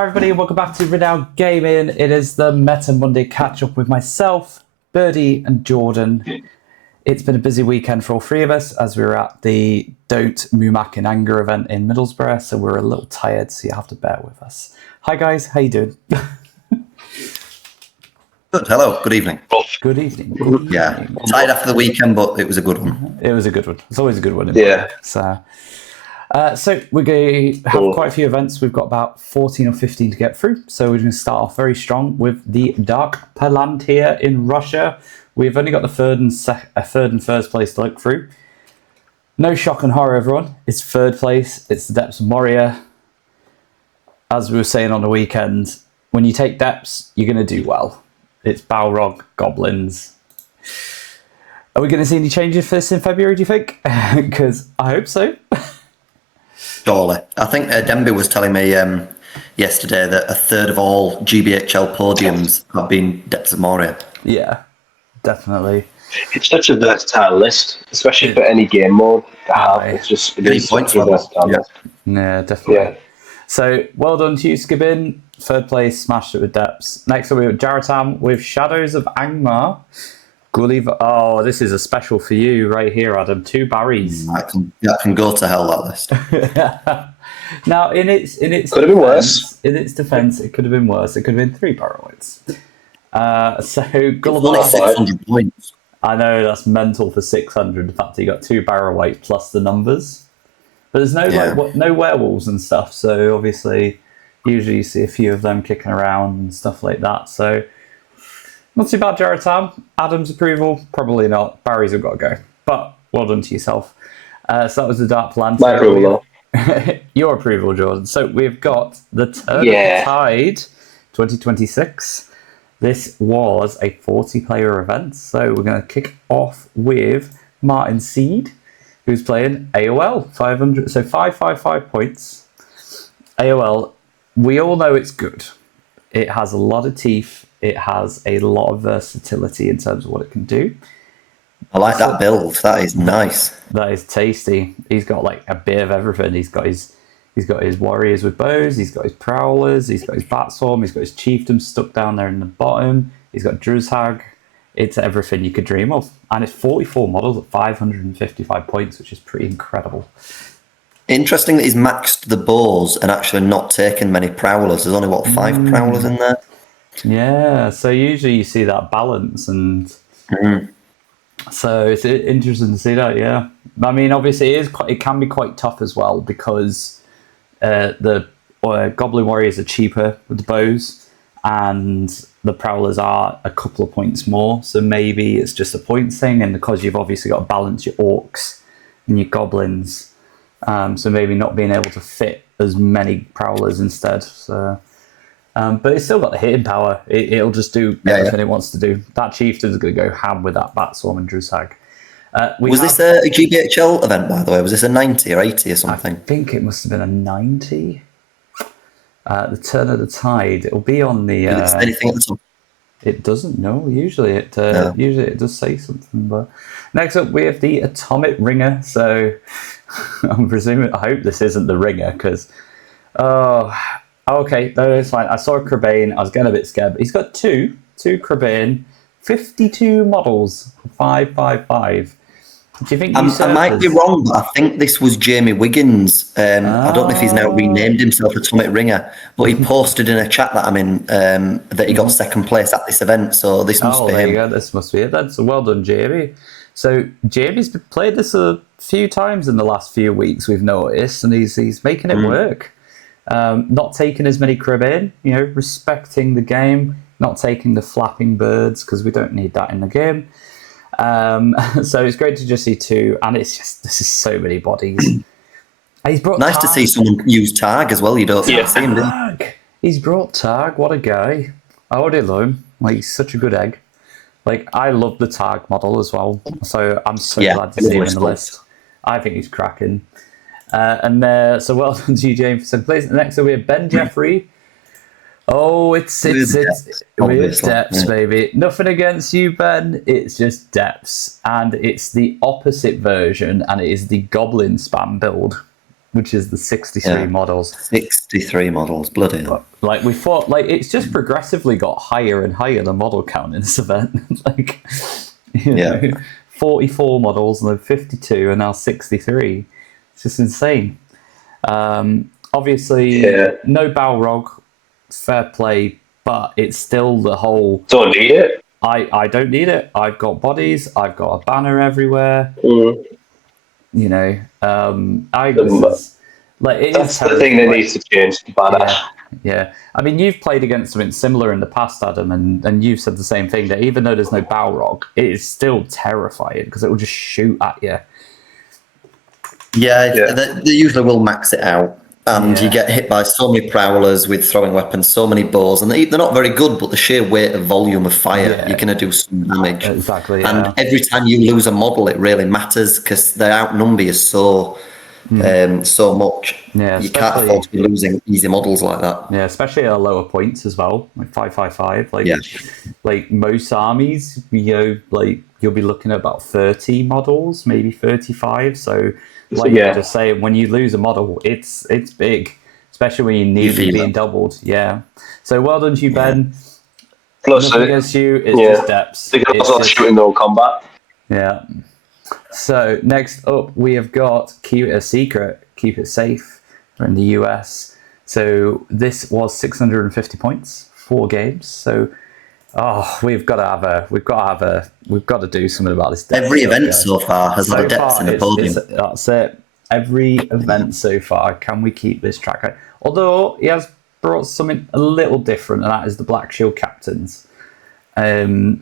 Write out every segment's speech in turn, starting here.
Hi everybody, welcome back to Renowned Gaming. It is the Meta Monday catch-up with myself, Birdie and Jordan. It's been a busy weekend for all three of us as we were at the Don't Mumak in Anger event in Middlesbrough, so we're a little tired, so you have to bear with us. Hi guys, how you doing? Good. Hello. Good evening. Good evening. Good evening. Yeah. Tired after the weekend, but it was a good one. It was a good one. It's always a good one. Yeah. So we're going to have quite a few events. We've got about 14 or 15 to get through. So we're going to start off very strong with the Dark Palantir in Russia. We've only got the third and first place to look through. No shock and horror, everyone. It's third place. It's the Depths of Moria. As we were saying on the weekend, when you take Depths, you're going to do well. It's Balrog, Goblins. Are we going to see any changes for this in February, do you think? Because I hope so. Surely. I think Denby was telling me yesterday that a third of all GBHL podiums have been Depths of Moria. Yeah, definitely. It's such a versatile list, especially for any game mode. It's just points such a versatile list. Yeah, definitely. Yeah. So, well done to you, Skibbin. Third place, smashed it with Depths. Next up, we have Jaratam with Shadows of Angmar. Gulliver. Oh, this is a special for you right here, Adam. 2 Barrys. That can go to hell, that list. Now, in its could have been worse. In its defence, it could have been worse. It could have been 3 Barrowites. So Gulliver. Only 600 points. I know that's mental for 600. The fact that you got 2 Barrowite plus the numbers, but there's no no werewolves and stuff. So obviously, usually you see a few of them kicking around and stuff like that. So. Not too bad, Jaratam. Adam's approval? Probably not. Barry's have got to go. But well done to yourself. So that was the Dark Palantir. My approval, though. Your approval, Jordan. So we've got the Turn of the Tide 2026. This was a 40-player event. So we're going to kick off with Martin Seed, who's playing AOL 500. So 555 points. AOL, we all know it's good. It has a lot of teeth. It has a lot of versatility in terms of what it can do. I like that build. That is nice. That is tasty. He's got like a bit of everything. He's got his warriors with bows. He's got his prowlers. He's got his batswarm. He's got his chieftain stuck down there in the bottom. He's got Druzhag. It's everything you could dream of. And it's 44 models at 555 points, which is pretty incredible. Interesting that he's maxed the bows and actually not taken many prowlers. There's only, 5 prowlers in there? Yeah, so usually you see that balance, and so it's interesting to see that. Yeah, I mean, obviously it can be quite tough as well because the Goblin Warriors are cheaper with the bows, and the Prowlers are a couple of points more. So maybe it's just a points thing, and because you've obviously got to balance your Orcs and your Goblins, so maybe not being able to fit as many Prowlers instead. So. But it's still got the hitting power. It'll just do everything it wants to do. That chieftain's going to go ham with that Batswarm and Druzhag. Was this a GBHL event, by the way? Was this a 90 or 80 or something? I think it must have been a 90. The Turn of the Tide. It'll be on the... anything else? It doesn't, no. Usually it does say something. But next up, we have the Atomic Ringer. So I'm presuming... I hope this isn't the Ringer, because... Okay, no, it's fine. I saw a Crabane. I was getting a bit scared. But he's got two Crabane, 52 models, 555. Do you think I might be wrong, but I think this was Jamie Wiggins. I don't know if he's now renamed himself Atomic Ringer, but he posted in a chat that I'm in that he got second place at this event. So this must be him. You go. This must be it then. So well done, Jamie. So Jamie's played this a few times in the last few weeks, we've noticed, and he's making it work. Not taking as many crib in, respecting the game, not taking the flapping birds because we don't need that in the game. So it's great to just see 2, and this is so many bodies. He's brought nice Tag. To see someone use Tag as well. You don't see him. Tag. He's brought Tag. What a guy! I already love him. He's such a good egg. I love the Tag model as well. So I'm so glad to see him in the list. I think he's cracking. So well done to you, James, for second place. Next up we have Ben Jeffrey. Oh, it's Depths, baby. Nothing against you, Ben. It's just Depths, and it's the opposite version, and it is the Goblin spam build. which is the 63 models. 63 models, bloody hell. Like we thought, like it's just progressively got higher and higher, the model count in this event. Like, you know, 44 models and then 52 and now 63. It's just insane. Obviously, no Balrog, fair play, but it's still the whole. Don't need it. I don't need it. I've got bodies. I've got a banner everywhere. You know, That's the thing that needs to change. The banner. Yeah. I mean, you've played against something similar in the past, Adam, and you've said the same thing, that even though there's no Balrog, it is still terrifying because it will just shoot at you. They usually will max it out. And you get hit by so many prowlers with throwing weapons, so many bows, and they're not very good, but the sheer weight of volume of fire, you're going to do some damage. Exactly. And every time you lose a model, it really matters because they outnumber you so much. Yeah, you can't afford to be losing easy models like that. Yeah, especially at lower points as well, like 555. Like most armies, you know, like you'll be looking at about 30 models, maybe 35. So. Like you're just saying, when you lose a model, it's big, especially when you need it being doubled. Yeah. So well done to you, Ben. Plus, against you, it's just depths. It's also shooting no combat. Yeah. So next up, we have got Keep It a Secret, Keep It Safe. We're in the US. So this was 650 points, 4 games. So. We've got to do something about this. Every event so far has had a depth in the podium. That's it. Every event so far. Can we keep this track? Although he has brought something a little different, and that is the Black Shield captains. So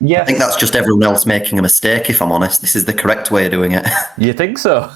yes, I think that's just everyone else making a mistake. If I'm honest, this is the correct way of doing it. You think so?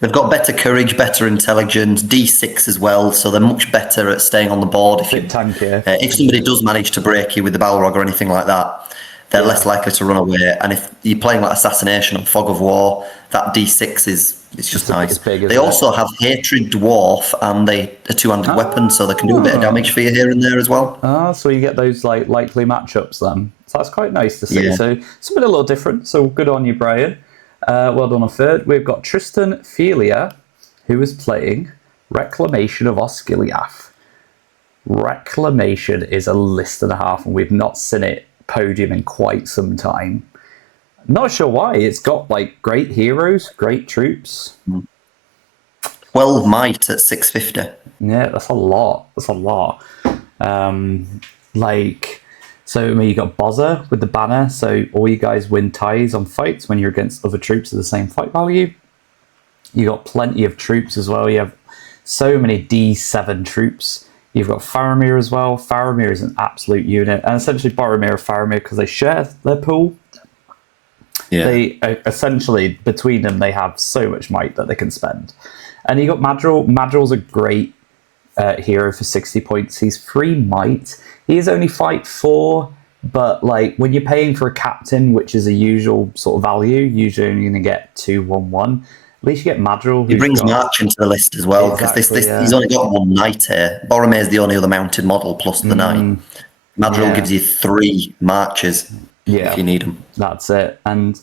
They've got better courage, better intelligence, D6 as well, so they're much better at staying on the board. If somebody does manage to break you with the Balrog or anything like that, they're less likely to run away. And if you're playing like Assassination or Fog of War, that D6 it's just nice. They also have Hatred Dwarf and a two-handed weapon, so they can do a bit of damage for you here and there as well. So you get those like likely matchups then. So that's quite nice to see. Yeah. So something a little different. So good on you, Brian. Well done on third. We've got Tristan Felia, who is playing Reclamation of Osgiliath. Reclamation is a list and a half, and we've not seen it podium in quite some time. Not sure why. It's got like great heroes, great troops. 12 might at 650. Yeah, that's a lot. So I mean, you got Bozza with the banner, so all you guys win ties on fights when you're against other troops of the same fight value. You got plenty of troops as well. You have so many D7 troops. You've got Faramir as well. Faramir is an absolute unit, and essentially Boromir and Faramir, because they share their pool. Yeah. They essentially, between them, they have so much might that they can spend. And you got Madril. Madril's a great hero for 60 points. He's 3 might. He is only fight 4, but like when you're paying for a captain, which is a usual sort of value, usually only going to get 2/1/1. At least you get Madril. He brings March into the list as well, because he's only got 1 knight here. Boromir is the only other mounted model plus the knight. Madril gives you 3 marches if you need them. That's it. And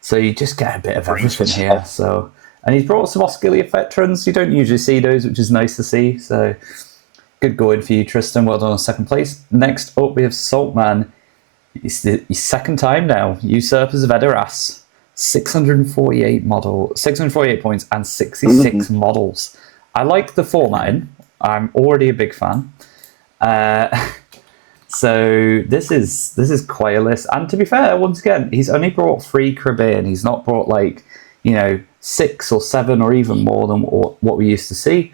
so you just get a bit of everything here. So, and he's brought some Osgiliath veterans. You don't usually see those, which is nice to see. So good going for you, Tristan. Well done on 2nd place. Next up, we have Saltman. It's his 2nd time now. Usurpers of Edoras. 648 points and 66 models. I like the formatting. I'm already a big fan. So this is quite a list. And to be fair, once again, he's only brought 3 Caribbean. He's not brought 6 or 7 or even more than what we used to see.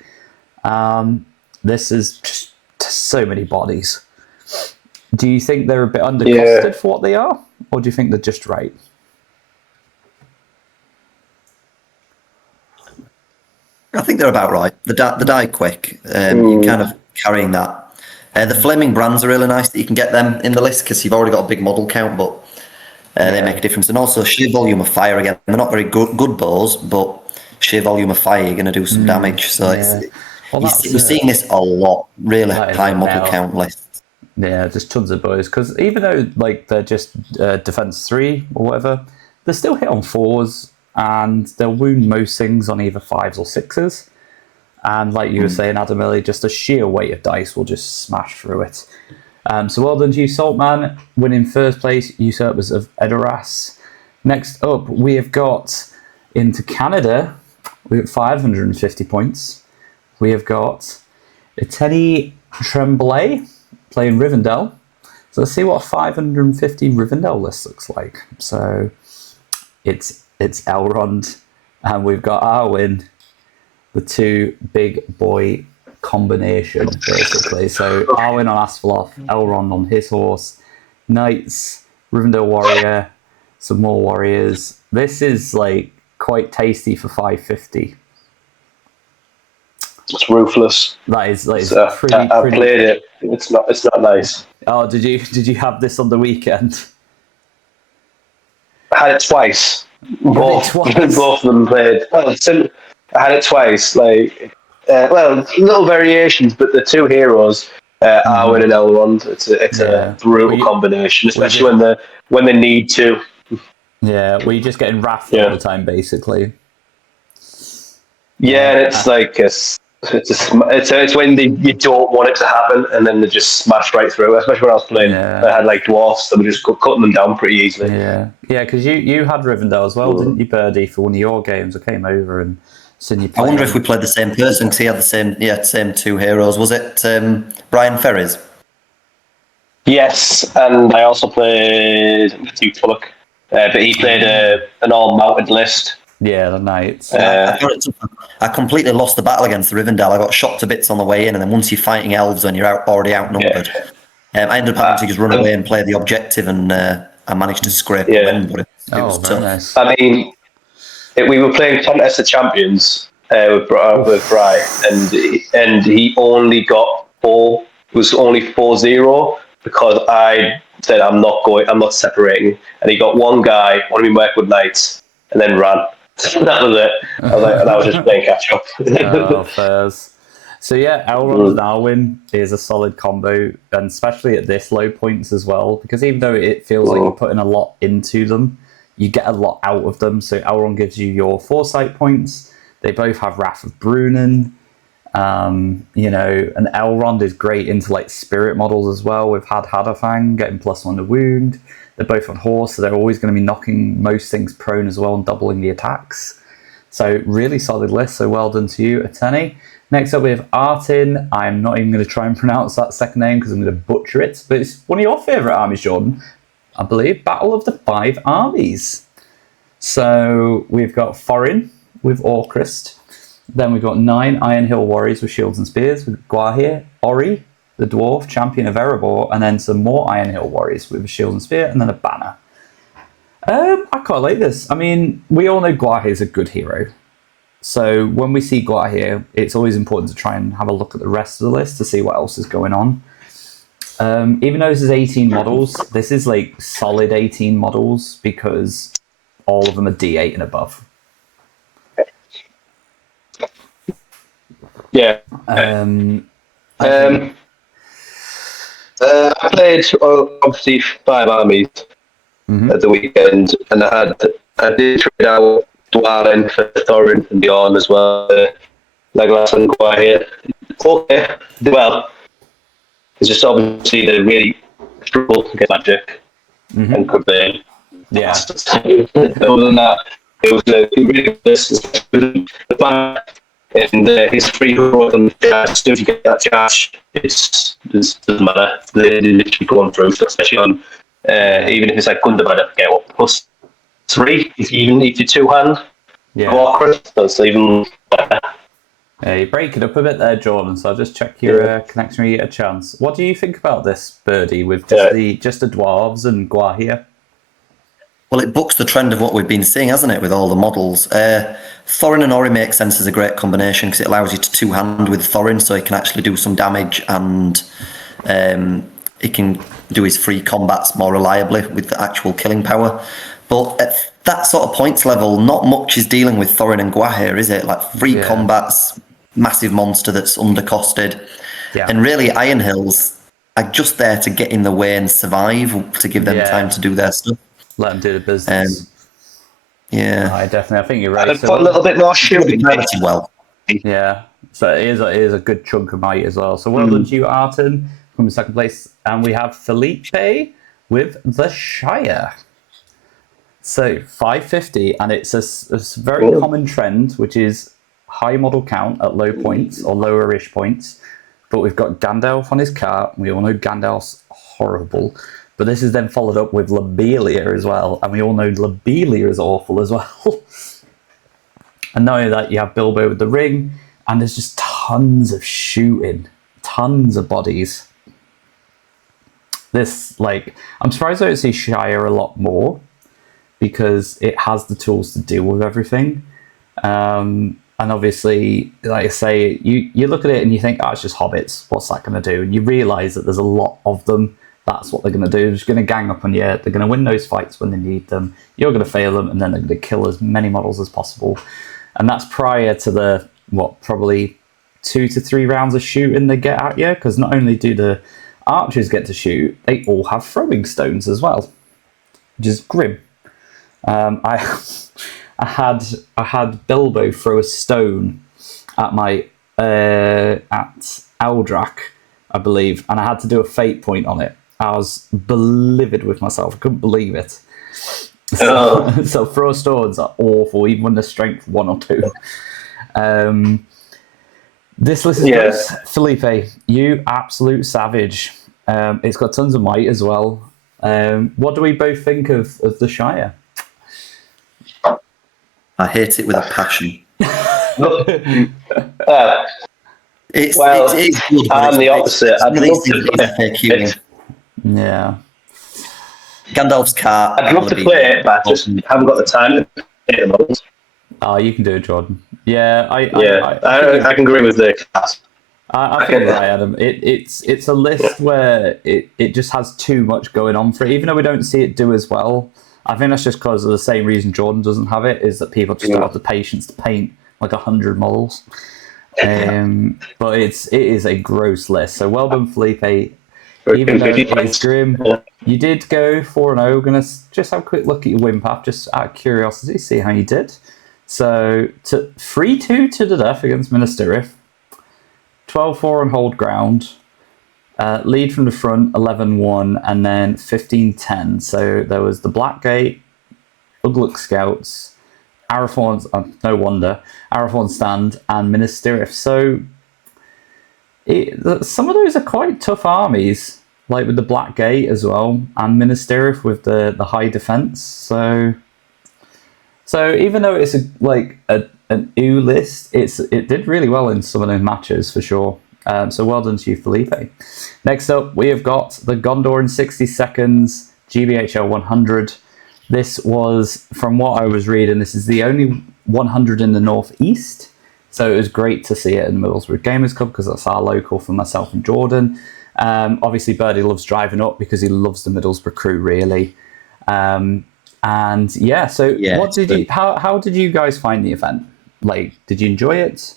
This is just so many bodies. Do you think they're a bit undercosted for what they are? Or do you think they're just right? I think they're about right. They die quick. You're kind of carrying that. The Flaming Brands are really nice that you can get them in the list because you've already got a big model count, but they make a difference. And also sheer volume of fire again. They're not very good bows, but sheer volume of fire, you're going to do some damage. So we're seeing this a lot. Really high model count lists. Yeah, just tons of bows. Because even though they're just defense 3 or whatever, they're still hit on 4s. and they'll wound most things on either 5s or 6s. And like you were saying, Adam, earlier, just a sheer weight of dice will just smash through it. So well done to you, Saltman, winning first place, Usurpers of Edoras. Next up, we have got into Canada. We've got 550 points. We have got Eteni Tremblay playing Rivendell. So let's see what a 550 Rivendell list looks like. So it's Elrond, and we've got Arwen, the two big boy combination, basically. So Arwen on Asphaleth, Elrond on his horse, knights, Rivendell warrior, some more warriors. This is like quite tasty for 550. It's ruthless. That is pretty. I played it. It's not nice. Oh, did you have this on the weekend? I had it twice. Both of them played. Well, I had it twice. Little variations, but the two heroes, Arwen and Elrond. It's a brutal combination, especially when they need to. Yeah, were you just getting wrath all the time, basically? Yeah, and it's like it's when you don't want it to happen, and then they just smash right through. Especially when I was playing, I had like dwarfs that were just cutting them down pretty easily. Yeah, because you had Rivendell as well, didn't you, Birdie, for one of your games? I came over and seen you play. I wonder if we played the same person, because he had the same two heroes. Was it Brian Ferries? Yes, and I also played Matthew Tulloch, but he played an all-mounted list. Yeah, the knights. I completely lost the battle against the Rivendell. I got shot to bits on the way in, and then once you're fighting elves when you're already outnumbered, I ended up having to just run away and play the objective, and I managed to scrape a win, but it was tough. Nice. I mean, we were playing Contest of Champions with Bry, and he only got 4, was only 4-0 because I said I'm not separating, and he got one guy, one of my Mirkwood Knights, and then ran. That was it. I was just playing catch up. Oh, fairs. So yeah, Elrond and Arwen is a solid combo, and especially at this low points as well, because even though it feels like you're putting a lot into them, you get a lot out of them. So Elrond gives you your foresight points. They both have Wrath of Brunnen. And Elrond is great into like spirit models as well. We've had Hadafang getting +1 to wound. They're both on horse, so they're always going to be knocking most things prone as well and doubling the attacks. So really solid list. So well done to you, Eteni. Next up we have Artin. I'm not even going to try and pronounce that second name because I'm going to butcher it. But it's one of your favourite armies, Jordan. I believe Battle of the 5 Armies. So we've got Thorin with Orcrist. Then we've got 9 Iron Hill Warriors with shields and spears with Gwaihir, Ori, the dwarf, champion of Erebor, and then some more Iron Hill Warriors with a shield and spear, and then a banner. I quite like this. I mean, we all know Gwaihir is a good hero. So when we see Gwaihir, it's always important to try and have a look at the rest of the list to see what else is going on. Even though this is 18 models, this is like solid 18 models because all of them are D8 and above. Yeah. I played obviously 5 armies at the weekend, and I did trade out Dwalin for Thorin and Bjorn as well. Legolas and Gwaihir. Okay, well, it's just obviously they really struggle to get magic and could be. Yeah. Other than that, it was a really good list. The fact and his free roll on the charge, as soon as you get that charge, it doesn't matter. They're literally going through, especially on even if it's like Gundabad, get what +3 if you two-hand. Yeah. That's even better. You break it up a bit there, Jordan, so I'll just check your connection when you get a chance. What do you think about this, Birdie, with just the dwarves and Gwaihir? Well, it bucks the trend of what we've been seeing, hasn't it, with all the models? Thorin and Ori makes sense as a great combination because it allows you to two-hand with Thorin, so he can actually do some damage, and he can do his free combats more reliably with the actual killing power. But at that sort of points level, not much is dealing with Thorin and Gwaihir, is it? Like free combats, massive monster that's undercosted. Yeah. And really, Iron Hills are just there to get in the way and survive, to give them time to do their stuff. Let them do the business. Yeah. I think you're right. I'd put a little bit more shooting. Relatively well. Yeah, so it is a good chunk of might as well. So well done to you, Arton, from second place. And we have Felipe with the Shire. So 550, and it's a very common trend, which is high model count at low points or lower-ish points. But we've got Gandalf on his cart. We all know Gandalf's horrible. But this is then followed up with Lobelia as well. And we all know Lobelia is awful as well. And knowing that you have Bilbo with the ring, and there's just tons of shooting, tons of bodies. This, like, I'm surprised I don't see Shire a lot more, because it has the tools to deal with everything. And obviously, like I say, you look at it and you think, it's just hobbits. What's that going to do? And you realise that there's a lot of them. That's what they're going to do. They're just going to gang up on you. They're going to win those fights when they need them. You're going to fail them, and then they're going to kill as many models as possible. And that's prior to the, probably 2 to 3 rounds of shooting they get at you, because not only do the archers get to shoot, they all have throwing stones as well, which is grim. I had Bilbo throw a stone at my at Aldrak, I believe, and I had to do a fate point on it. I was livid with myself. I couldn't believe it. So throw stones are awful, even when they're strength 1 or 2. This list is good. Felipe, you absolute savage. It's got tons of might as well. What do we both think of the Shire? I hate it with a passion. It's good, I'm the opposite. I'd love to play. Yeah. Gandalf's cart. I'd love to play it, but I just haven't got the time to play it. Oh, you can do it, Jordan. Yeah, I can agree with the class. I think right, Adam. It's a list where it just has too much going on for it, even though we don't see it do as well. I think that's just because of the same reason Jordan doesn't have it, is that people just don't have the patience to paint like 100 models. But it is a gross list. So well done, Felipe. Even though it's grim, you did go 4-0. We're going to just have a quick look at your win path, just out of curiosity, see how you did. So 3-2 to the death against Minas Tirith, 12-4 on hold ground, lead from the front 11-1, and then 15-10. So there was the Blackgate, Ugluk Scouts, Arathorn's, no wonder, Arathorn Stand, and Minas Tirith. So some of those are quite tough armies, like with the Blackgate as well, and Minas Tirith with the high defense. So even though it's an EU list, it did really well in some of those matches for sure. So well done to you, Felipe. Next up, we have got the Gondor in 60 seconds GBHL 100. This was, from what I was reading, this is the only 100 in the Northeast. So it was great to see it in the Middlesbrough Gamers Club, because that's our local for myself and Jordan. Obviously, Birdie loves driving up because he loves the Middlesbrough crew, really. What did you? How did you guys find the event? Like, did you enjoy it?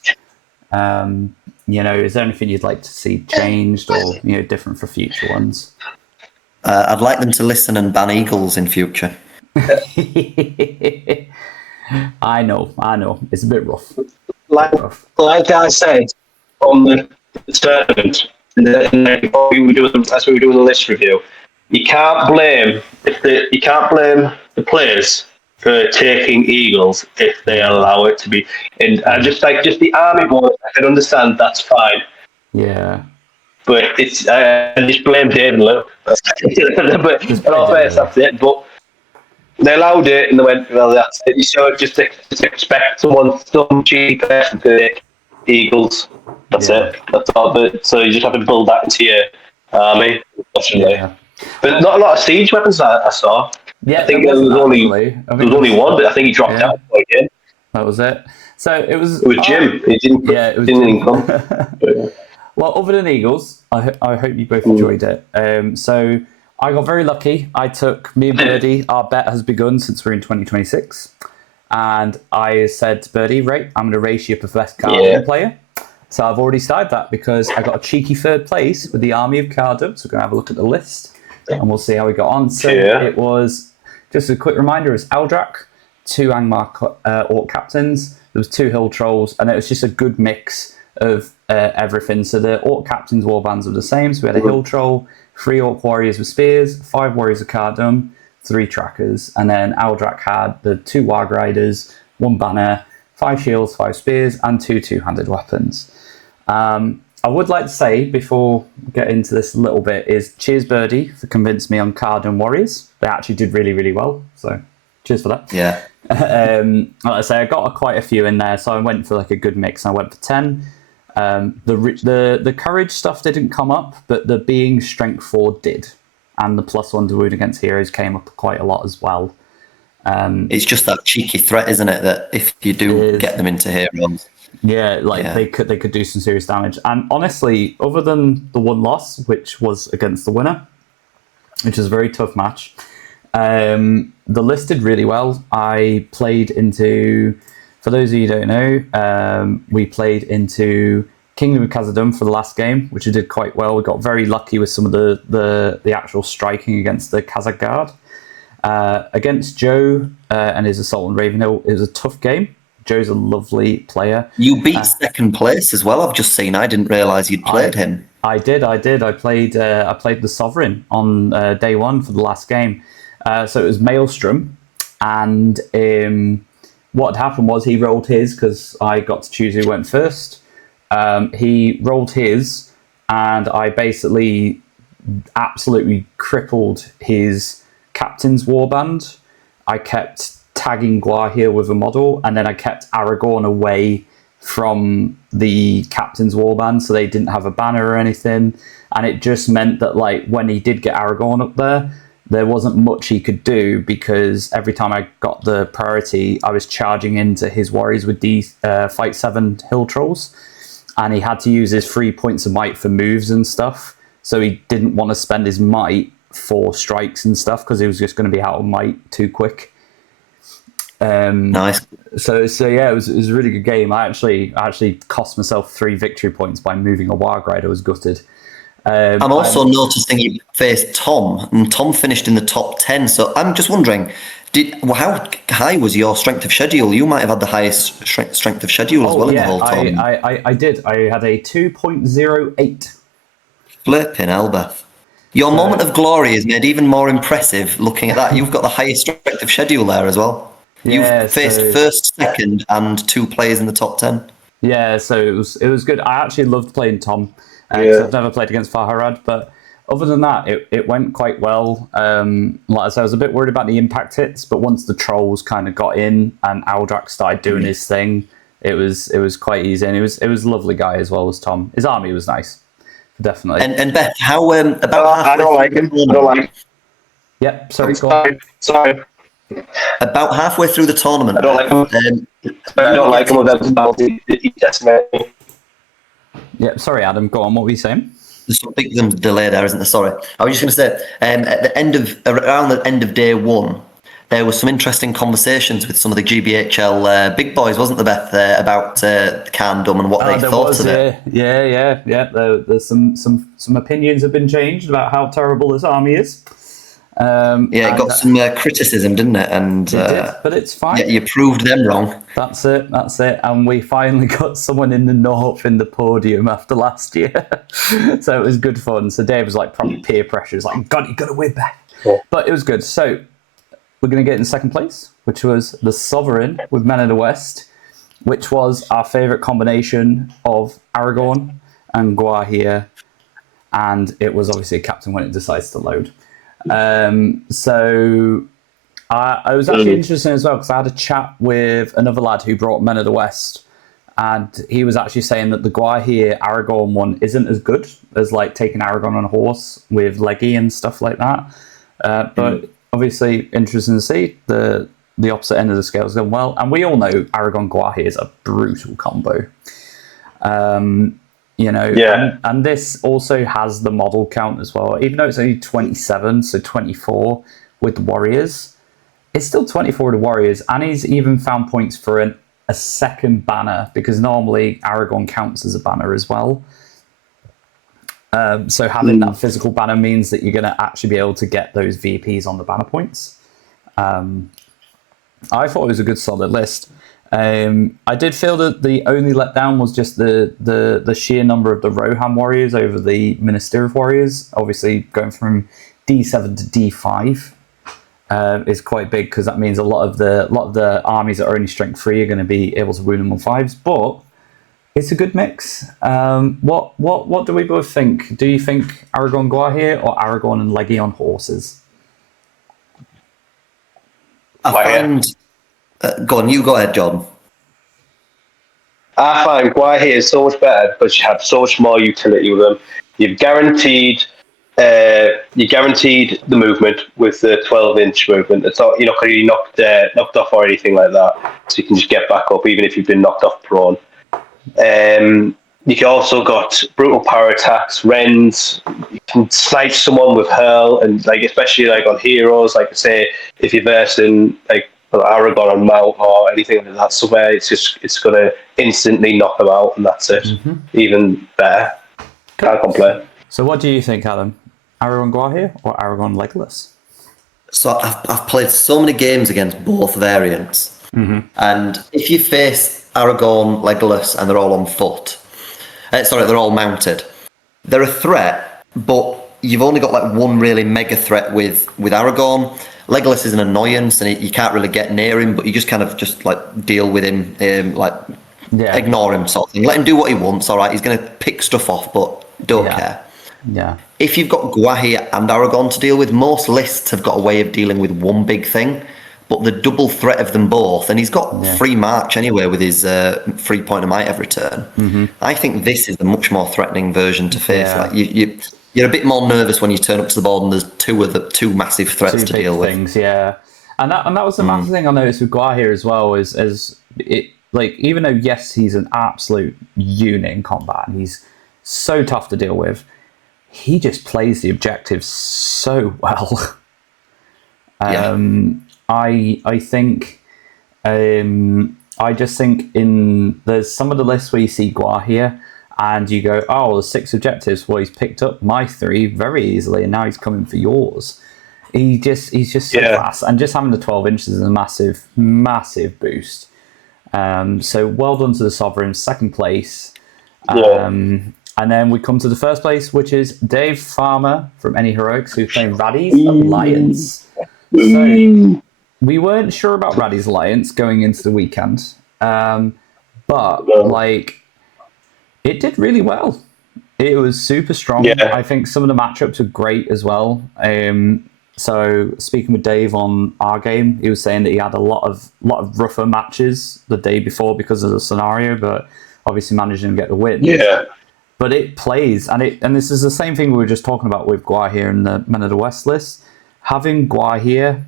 Is there anything you'd like to see changed or different for future ones? I'd like them to listen and ban eagles in future. I know. It's a bit rough. Like I said on the tournament, before we were doing the list review, you can't blame the players for taking eagles if they allow it to be. And just the army boys, I can understand, that's fine. Yeah. But it's I just blame Dave and Luke. But in all fairness, that's it. But they allowed it, and they went, well, that's it. So just expect some cheap person to take eagles. That's it. That's all. So you just have to build that into your army, unfortunately. Yeah. But not a lot of siege weapons I saw. Yeah, I think there was only one, but I think he dropped out again. That was it. So it was Jim. He didn't. Yeah, it was didn't come. Well, other than eagles, I hope you both enjoyed it. So I got very lucky. I took me and Birdie. Our bet has begun since we're in 2026, and I said to Birdie, right, I'm going to race you up a best card player. So I've already started that because I got a cheeky third place with the Army of Cardum. So we're going to have a look at the list, and we'll see how we got on. So it was, just a quick reminder, it was Aldrak, 2 Angmar Orc captains, there was 2 Hill Trolls, and it was just a good mix of everything. So the Orc captains' warbands were the same. So we had a Hill Troll, 3 Orc Warriors with spears, 5 Warriors of Cardum, 3 Trackers, and then Aldrak had the 2 Warg Riders, 1 Banner, 5 Shields, 5 Spears, and 2 two-handed weapons. I would like to say, before we get into this a little bit, is cheers Birdie for convincing me on Cardum Warriors. They actually did really, really well. So cheers for that. Yeah. Like I say, I got quite a few in there, so I went for like a good mix. I went for 10. The courage stuff didn't come up, but the being strength 4 did, and the +1 to wound against heroes came up quite a lot as well. It's just that cheeky threat, isn't it? That if you do get them into heroes, they could do some serious damage. And honestly, other than the 1 loss, which was against the winner, which is a very tough match, the list did really well. I played into, for those of you who don't know, we played into Kingdom of Khazad-dûm for the last game, which we did quite well. We got very lucky with some of the actual striking against the Khazad Guard. Against Joe and his Assault on Ravenhill, it was a tough game. Joe's a lovely player. You beat second place as well. I've just seen. I didn't realise you'd played him. I did. I played the Sovereign on day 1 for the last game. So it was Maelstrom, and what had happened was he rolled his, because I got to choose who went first. He rolled his, and I basically absolutely crippled his captain's warband. I kept tagging Guahir with a model, and then I kept Aragorn away from the captain's warband, so they didn't have a banner or anything. And it just meant that, like, when he did get Aragorn up there wasn't much he could do, because every time I got the priority, I was charging into his warriors with these Fight 7 Hill Trolls, and he had to use his 3 points of might for moves and stuff. So he didn't want to spend his might for strikes and stuff, because he was just going to be out of might too quick. Nice. So yeah, it was a really good game. I actually cost myself 3 victory points by moving a Warg Rider. I was gutted. I'm also noticing you faced Tom, and Tom finished in the top 10. So I'm just wondering, how high was your strength of schedule? You might have had the highest strength of schedule as well in the whole tournament. I did. I had a 2.08. Flipping Elbeth. Your moment of glory is made even more impressive looking at that. You've got the highest strength of schedule there as well. You've faced first, second, and 2 players in the top 10. Yeah, so it was good. I actually loved playing Tom. I've never played against Farharad, but other than that, it went quite well. Like I said, I was a bit worried about the impact hits, but once the trolls kind of got in and Aldrak started doing his thing, it was quite easy, and it was a lovely guy as well as Tom. His army was nice, definitely. And Beth, how about I don't like him. I don't like him. Yep. Sorry. About halfway through the tournament, I don't like him. I don't like him without the penalty. He decimated me. Yeah, sorry, Adam. Go on. What were you saying? There's some big delay there, isn't there? Sorry. I was just going to say, around the end of day 1, there was some interesting conversations with some of the GBHL big boys, wasn't there, Beth, about Khazad-dûm and what they thought of it? Yeah. There's some opinions have been changed about how terrible this army is. It got some criticism, didn't it? And it did, but it's fine. Yeah, you proved them wrong. That's it. And we finally got someone in the north in the podium after last year. So it was good fun. So Dave was like probably peer pressure. It's like, God, you got to win back. Yeah. But it was good. So we're going to get in second place, which was the Sovereign with Men of the West, which was our favourite combination of Aragorn and Guahir. And it was obviously a captain when it decides to load. So I was actually interested as well, because I had a chat with another lad who brought Men of the West, and he was actually saying that the Guahir Aragorn one isn't as good as like taking Aragorn on a horse with leggy and stuff like that. But obviously interesting to see the opposite end of the scale has gone well, and we all know Aragorn Guahir is a brutal combo. And this also has the model count as well. Even though it's only 27, so 24 with the Warriors, it's still 24 with the Warriors, and he's even found points for a second banner, because normally Aragorn counts as a banner as well. So having that physical banner means that you're going to actually be able to get those VPs on the banner points. I thought it was a good solid list. I did feel that the only letdown was just the sheer number of the Rohan warriors over the Minister of Warriors. Obviously, going from D7 to D5 is quite big, because that means a lot of the armies that are only strength 3 are going to be able to wound them on 5s. But it's a good mix. What do we both think? Do you think Aragon Guahir or Aragon and Leggy on horses? I find. You go ahead, John. I find Guahir is so much better because you have so much more utility with them. You're guaranteed the movement with the 12-inch movement. It's not, you're not going to be knocked off or anything like that. So you can just get back up even if you've been knocked off prone. You can also got brutal power attacks, rends. You can snipe someone with hurl, and like especially like on heroes, like say if you're versing like Aragon on mount or anything like that somewhere, it's going to instantly knock them out, and that's it. Even better. Can't complain. So what do you think, Adam? Aragon Guahir or Aragon Legolas? So I've played so many games against both variants, and if you face Aragon, Legolas, and they're all on foot, they're all mounted, they're a threat, but you've only got like one really mega threat with Aragon. Legolas is an annoyance, and you can't really get near him, but you just kind of just like deal with him, ignore him sort of thing. Let him do what he wants, all right? He's going to pick stuff off, but don't care. Yeah. If you've got Guahir and Aragon to deal with, most lists have got a way of dealing with one big thing, but the double threat of them both, and he's got free march anyway with his 3 point of might every turn. I think this is the much more threatening version to face. Like you're a bit more nervous when you turn up to the board and there's two massive threats to deal with. And that was the massive thing I noticed with Guahir as well, is it, like, even though yes he's an absolute unit in combat and he's so tough to deal with, he just plays the objectives so well. I think I just think there's some of the lists where you see Guahir and you go, oh, there's 6 objectives. Well, he's picked up my 3 very easily, and now he's coming for yours. He's just so fast, and just having the 12 inches is a massive, massive boost. So well done to the Sovereign, second place. And then we come to the first place, which is Dave Farmer from Any Heroics, who's playing Raddy's Alliance. So we weren't sure about Raddy's Alliance going into the weekend, but like, it did really well. It was super strong. I think some of the matchups are great as well. So speaking with Dave on our game, he was saying that he had a lot of rougher matches the day before because of the scenario, but obviously managed to get the win. But it plays, and this is the same thing we were just talking about with Guahir and the Men of the West list. Having Guahir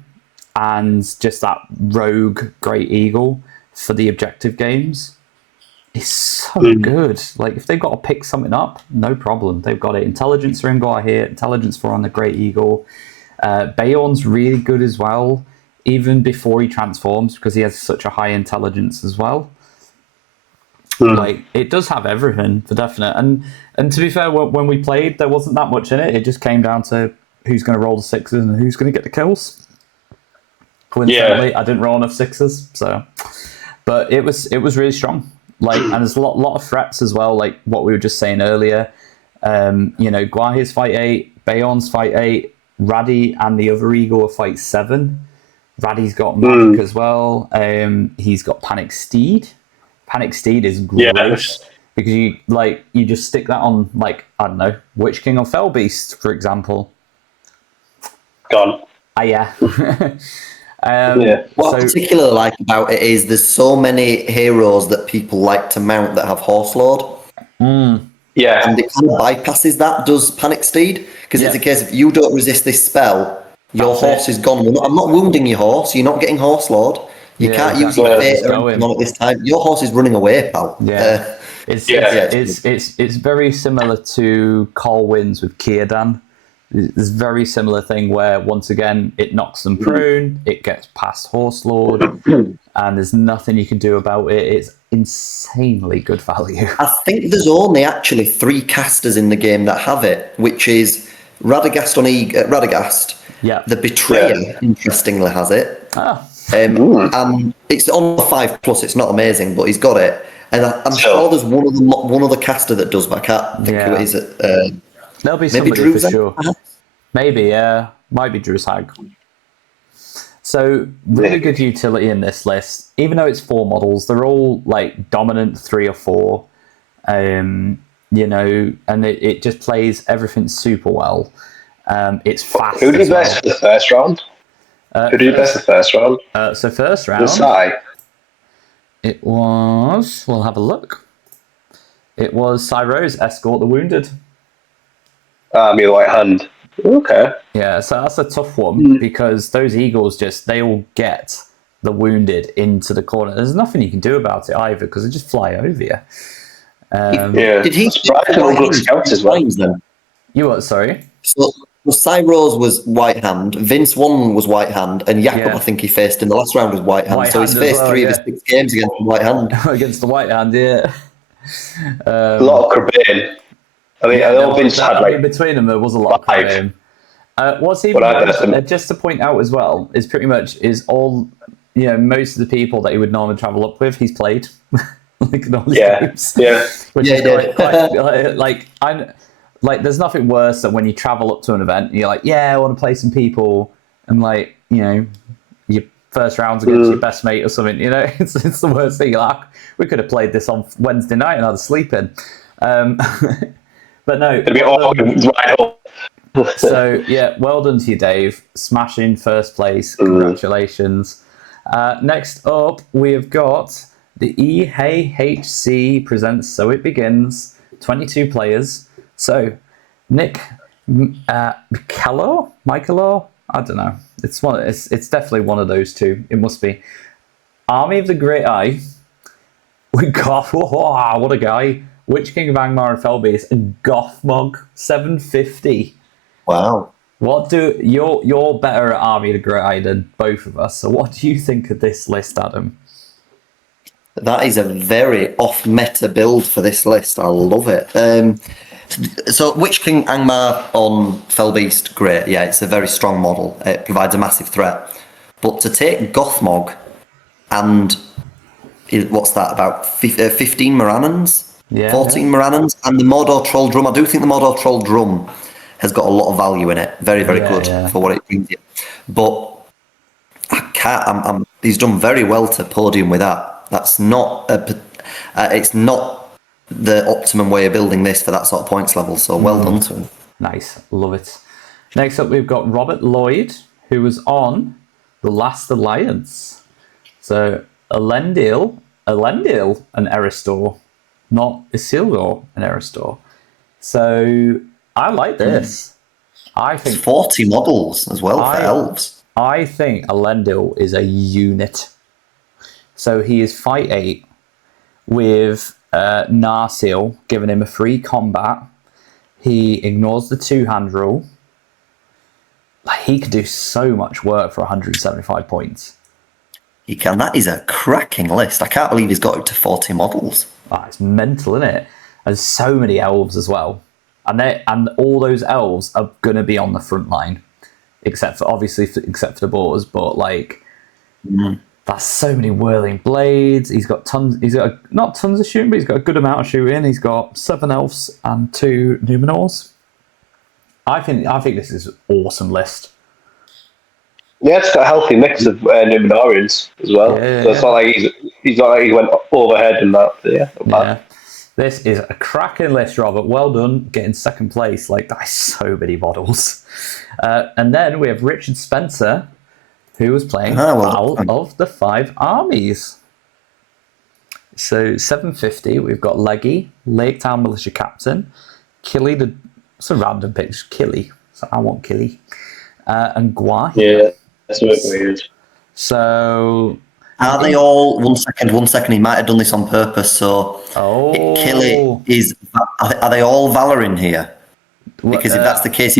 and just that rogue Great Eagle for the objective games is so good. Like, if they've got to pick something up, no problem. They've got it. Intelligence 4 in Guahir, Intelligence 4 on the Great Eagle. Bayorn's really good as well, even before he transforms, because he has such a high intelligence as well. Like, it does have everything for definite. And to be fair, when we played, there wasn't that much in it. It just came down to who's going to roll the 6s and who's going to get the kills. Coincidentally, I didn't roll enough 6s, so. But it was really strong. Like, and there's a lot of threats as well, like what we were just saying earlier. Guahir's fight 8, Bayorn's fight 8, Raddy and the other Eagle are fight 7. Raddy's got magic as well. He's got Panic Steed. Panic Steed is gross because you just stick that on, like, I don't know, Witch King or Fell Beast, for example. Gone. What I particularly like about it is there's so many heroes that people like to mount that have Horse Lord. And it kind of bypasses that, does Panic Steed, because it's a case of you don't resist this spell, your horse is gone. I'm not wounding your horse, you're not getting Horse Lord. You can't use your fate on at this time. Your horse is running away, pal. It's very similar to Colwyn's with Círdan. There's a very similar thing where, once again, it knocks them prone, it gets past Horse Lord, and there's nothing you can do about it. It's insanely good value. I think there's only actually 3 casters in the game that have it, which is Radagast on Radagast. The Betrayer, interestingly, has it. And it's on the 5+. It's not amazing, but he's got it. And I'm sure there's one other caster that does, but I can't think who it is. There'll be maybe somebody Drew's for sure. Maybe, yeah. Might be Drew's Hag. So, really good utility in this list. Even though it's 4 models, they're all like dominant 3 or 4. You know, and it just plays everything super well. It's fast. Who did best for the first round? Who did best the first round? So first round, it was. We'll have a look. It was Cyrose, Escort the Wounded. Army White Hand. Okay. Yeah, so that's a tough one because those Eagles they all get the Wounded into the corner. There's nothing you can do about it either because they just fly over you. Did he scouts as well? Then? You what? Sorry. So Cyrose was White Hand, Vince one was White Hand, and Jakob I think he faced in the last round was White Hand. So he's faced 3 of his 6 games against the White Hand. Against the White Hand, yeah. A lot of Crabane. I mean, I know Vince had like between them there was a lot of Crabane. What's even just to point out as well is pretty much all most of the people that he would normally travel up with he's played. Like in all his games. Which is quite there's nothing worse than when you travel up to an event and you're like, I want to play some people, and like, your first round's against your best mate or something, it's the worst thing. You're like, we could have played this on Wednesday night and I'd sleep in. But no. It'd be awkward. So well done to you, Dave. Smashing first place. Congratulations. Next up, we have got the EHC presents So It Begins. 22 players. So, Nick Michaelo? I don't know. It's definitely one of those two. It must be. Army of the Great Eye. We got, what a guy. Witch King of Angmar and Felbeast and Gothmog 750. Wow. You're better at Army of the Great Eye than both of us. So what do you think of this list, Adam? That is a very off-meta build for this list. I love it. So Witch King Angmar on Felbeast, great. Yeah, it's a very strong model. It provides a massive threat. But to take Gothmog and what's that, about 15 Morannons? 14 Morannons? And the Mordor Troll Drum. I do think the Mordor Troll Drum has got a lot of value in it. Very, very good for what it brings you. But I can't. He's done very well to podium with that. That's not it's not the optimum way of building this for that sort of points level. So well done to him. Nice, love it. Next up, we've got Robert Lloyd, who was on The Last Alliance. So Elendil, and Eristor, not Isildur and Eristor. So I like this. I think it's 40 models as well for elves. I think Elendil is a unit. So he is fight 8 with Narsil giving him a free combat. He ignores the 2-hand rule. He could do so much work for 175 points. He can. That is a cracking list. I can't believe he's got up to 40 models. It's mental, isn't it? There's so many elves as well. And all those elves are going to be on the front line. Except for the boars, but that's so many whirling blades. He's got not tons of shooting, but he's got a good amount of shooting. He's got 7 elves and 2 Numenors. I think this is an awesome list. Yeah, it's got a healthy mix of Numenorians as well. So it's not like he's not like he went overhead and that. Yeah. This is a cracking list, Robert. Well done, getting second place. That's so many models. And then we have Richard Spencer, who was playing Battle of the 5 Armies. So 750, we've got Leggy, Lake Town Militia Captain, Killy, it's a random picture, Killy. So I want Killy. And Gwahi. Yeah, that's a bit weird. So are they all 1 second, he might have done this on purpose, so Killy is, are they all Valor in here? Because if that's the case,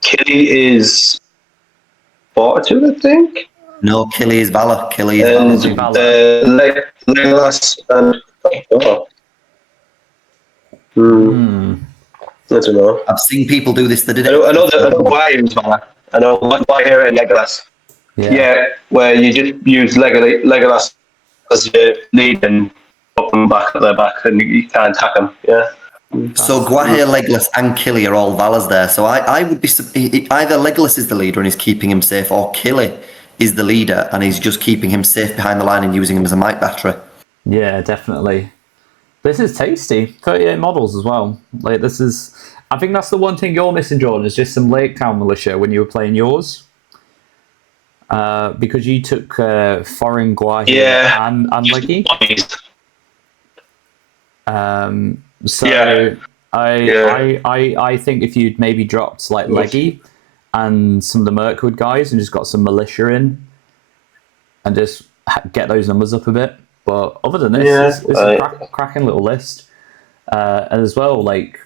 Killy is Fortitude, I think. No, Killy is Valor. Killy is Valor. Legolas and I don't know. I've seen people do this. They did it. I know Why is Valor. I know Why here and Legolas. Yeah, where you just use Legolas as your lead and put them back at their back, and you can't attack them. Yeah. So Guahir, Legolas, and Killy are all Valas there. So I would be either Legolas is the leader and is keeping him safe, or Killy is the leader and he's just keeping him safe behind the line and using him as a mic battery. Yeah, definitely. This is tasty. 38 models as well. Like this is. I think that's the one thing you're missing, Jordan, is just some Lake Town militia when you were playing yours. Because you took foreign Guahir and Leggy. I think if you'd maybe dropped like Leggy and some of the Mirkwood guys and just got some militia in and just get those numbers up a bit. But other than this, it's a cracking little list. And as well, like,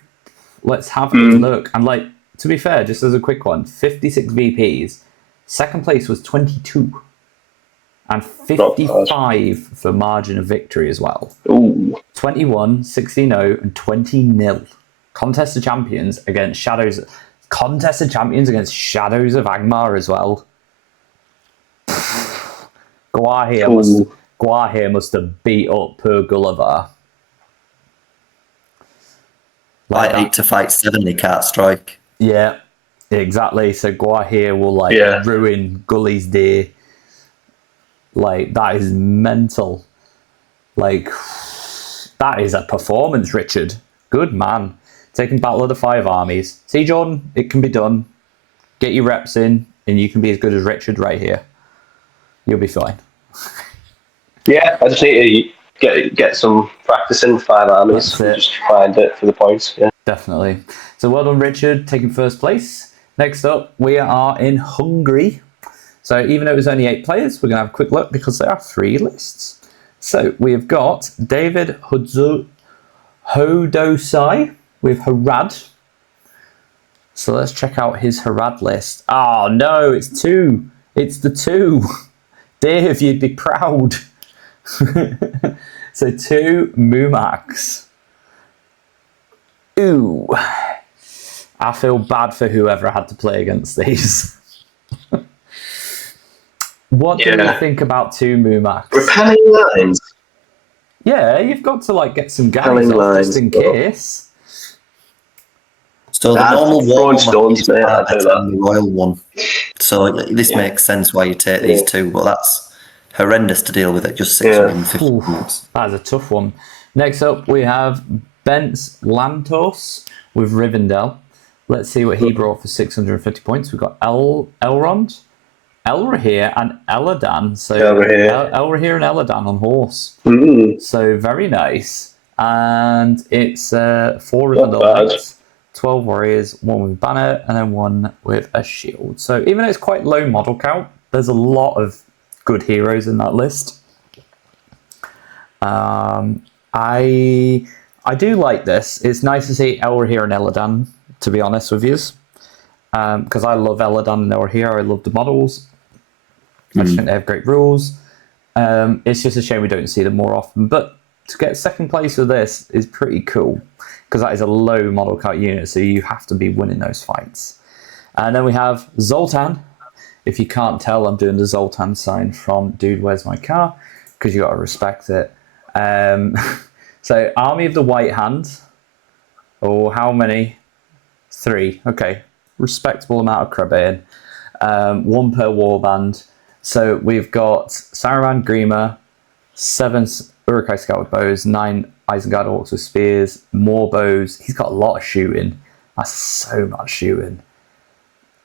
let's have a look. And like, to be fair, just as a quick one, 56 VPs. Second place was 22. And 55 for margin of victory as well. Ooh. 21, 16-0, and 20-0. Contested champions against Shadows of Angmar as well. Guahir must have beat up poor Gulliver. Like 8 to fight 7, they can't strike. Yeah, exactly. So Guahir will ruin Gully's day. Like, that is mental. Like, that is a performance, Richard. Good man. Taking Battle of the 5 Armies. See, Jordan, it can be done. Get your reps in, and you can be as good as Richard right here. You'll be fine. Yeah, I just need to get some practice in 5 Armies. Just find it for the points. Yeah, definitely. So well done, Richard, taking first place. Next up, we are in Hungary. So even though it was only 8 players, we're going to have a quick look because there are 3 lists. So we have got David Hodosai with Harad. So let's check out his Harad list. Oh no, it's 2. It's the 2. Dave, you'd be proud. So 2 Mumax. Ooh. I feel bad for whoever had to play against these. What do you think about 2 Mumax? Repelling lines. Yeah, you've got to like get some guys off just in case. So the normal war stones, is the royal one. So this makes sense why you take these 2, but that's horrendous to deal with at just 650 points. That is a tough one. Next up, we have Bence Lantos with Rivendell. Let's see what he brought for 650 points. We've got Elrond, Elrahir, and Eladan. So Elrahir and Eladan on horse. So very nice. And it's 4 Rivendell knights, 12 warriors, 1 with banner, and then 1 with a shield. So even though it's quite low model count, there's a lot of good heroes in that list. I do like this. It's nice to see Elrahir and Eladan, to be honest with you. Because I love Eladan and Elrahir. I love the models. I just think they have great rules. It's just a shame we don't see them more often. But to get second place with this is pretty cool. Because that is a low model count unit, so you have to be winning those fights. And then we have Zoltan. If you can't tell, I'm doing the Zoltan sign from Dude, Where's My Car? Because you got to respect it. So, Army of the White Hand. Oh, how many? 3. Okay. Respectable amount of Crabane. 1 per warband. So, we've got Saruman Grima, 7 Uruk-hai Scout with bows, 9 Isengard Orcs with spears, more bows. He's got a lot of shooting. That's so much shooting.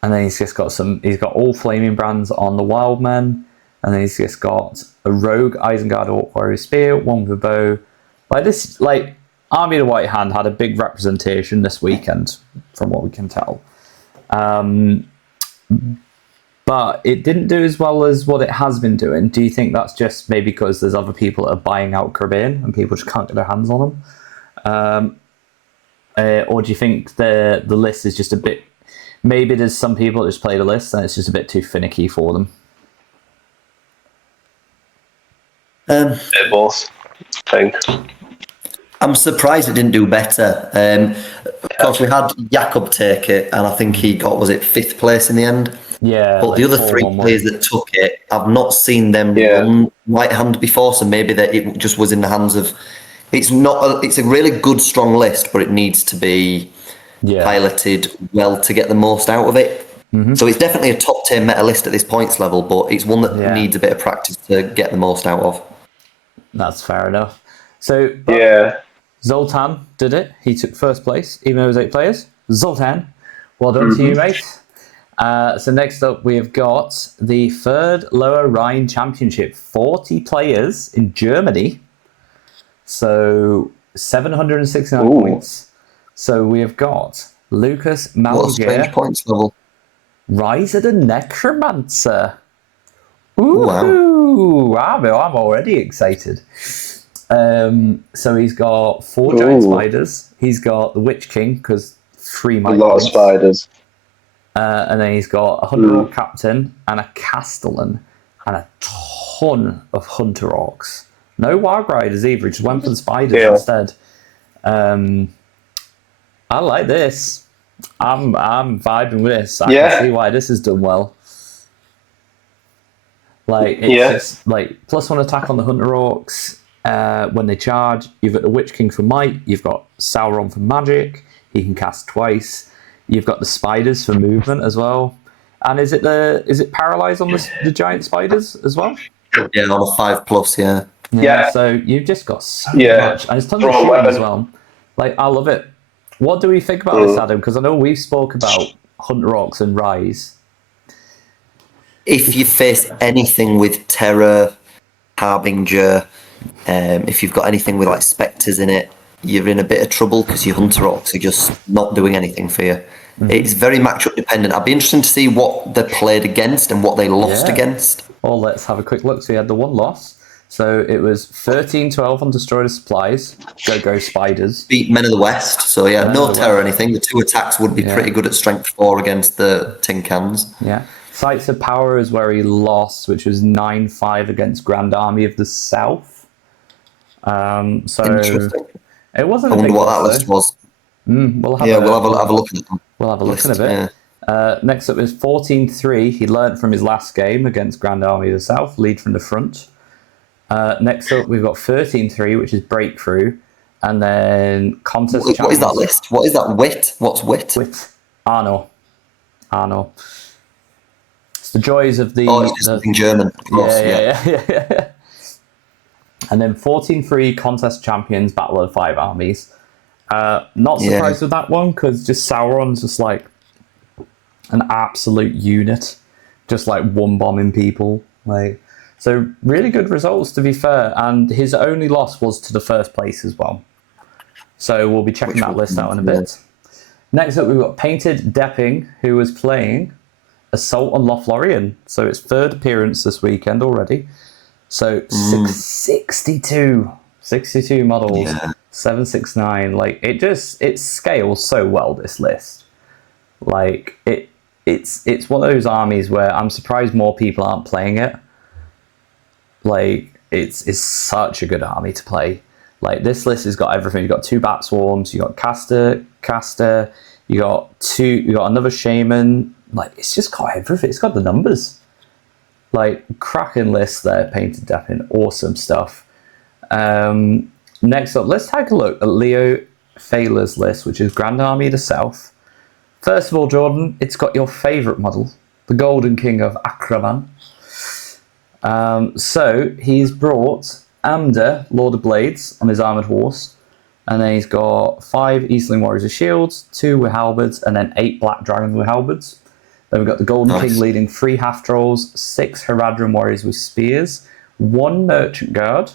And then he's got all flaming brands on the Wildmen. And then he's just got a rogue Isengard Orc Warrior Spear, 1 with a bow. Army of the White Hand had a big representation this weekend, from what we can tell. But it didn't do as well as what it has been doing. Do you think that's just maybe because there's other people that are buying out Crabane and people just can't get their hands on them? Or do you think the list is just a bit... Maybe there's some people that just play the list and it's just a bit too finicky for them? Both, I think. I'm surprised it didn't do better. Of course, we had Jakob take it, and I think he got, was it 5th place in the end? Yeah, But like the other 3 4-1-1. players that took it, I've not seen them run right hand before, so maybe that it just was in the hands of. It's a really good, strong list, but it needs to be piloted well to get the most out of it. So it's definitely a top tier meta list at this points level, but it's one that needs a bit of practice to get the most out of. That's fair enough. So Zoltan did it. He took first place, even though it was 8 players. Zoltan, well done to you, mate. So next up, we have got the 3rd Lower Rhine Championship. 40 players in Germany. So 769 points. So we have got Lucas Malgier. What a strange points level. Rise of the Necromancer. Ooh, wow. I'm already excited. So he's got 4 giant spiders. He's got the Witch King, because 3 might. A lot of spiders. And then he's got a Hunter Orc Captain and a Castellan and a ton of Hunter Orcs. No Wild Riders either, he just went for the spiders instead. I like this. I'm vibing with this. I can see why this has done well. Like, it's just like +1 attack on the Hunter Orcs when they charge. You've got the Witch King for might. You've got Sauron for magic. He can cast twice. You've got the spiders for movement as well. And is it paralyzed on the giant spiders as well? Yeah, on a 5+, Yeah. So you've just got so much. And it's tons of shooting as well. Like, I love it. What do we think about this, Adam? Because I know we've spoke about Hunter Orcs and Rise. If you face anything with Terror, Harbinger, if you've got anything with like Spectres in it, you're in a bit of trouble because your Hunter Orcs are just not doing anything for you. It's very matchup dependent. I'd be interested to see what they played against and what they lost against. Well, let's have a quick look. So we had the 1 loss. So it was 13-12 on Destroy the Supplies. Go Spiders. Beat Men of the West. So no Terror or anything. The 2 attacks would be pretty good at Strength 4 against the Tin Cans. Yeah. Sites of Power is where he lost, which was 9-5 against Grand Army of the South. So Interesting. It wasn't. I wonder what that list was. We'll have a look at them. We'll have a look in a bit. Next up is 14-3. He learnt from his last game against Grand Army of the South, lead from the front. Next up, we've got 13-3, which is Breakthrough. And then Contest What is that list? What is that? Wit? What's Wit? Wit. Arno. It's the joys of the... Oh, it's just in German, of course. Yeah. And then 14-3 Contest Champions, Battle of the 5 Armies. Not surprised with that one, because just Sauron's just like an absolute unit. Just like one-bombing people. So really good results, to be fair. And his only loss was to the first place as well. So we'll be checking that list out in a bit. Next up, we've got Painted Depping, who was playing Assault on Lothlorien. So it's 3rd appearance this weekend already. So 62 models, 769. Like, it scales so well, this list. Like, it's one of those armies where I'm surprised more people aren't playing it. Like, it's such a good army to play. Like, this list has got everything. You've got 2 Bat Swarms, you got Caster, you got another Shaman. Like, it's just got everything. It's got the numbers. Like, cracking list there, Painted Depping. Awesome stuff. Next up, let's take a look at Leo Failer's list, which is Grand Army of the South. First of all, Jordan, it's got your favourite model, the Golden King of Akraman. So he's brought Amda, Lord of Blades, on his armoured horse. And then he's got 5 Eastling Warriors with shields, 2 with halberds, and then 8 Black Dragons with halberds. Then we've got the Golden King leading 3 half trolls, 6 Haradrim Warriors with spears, 1 Merchant Guard,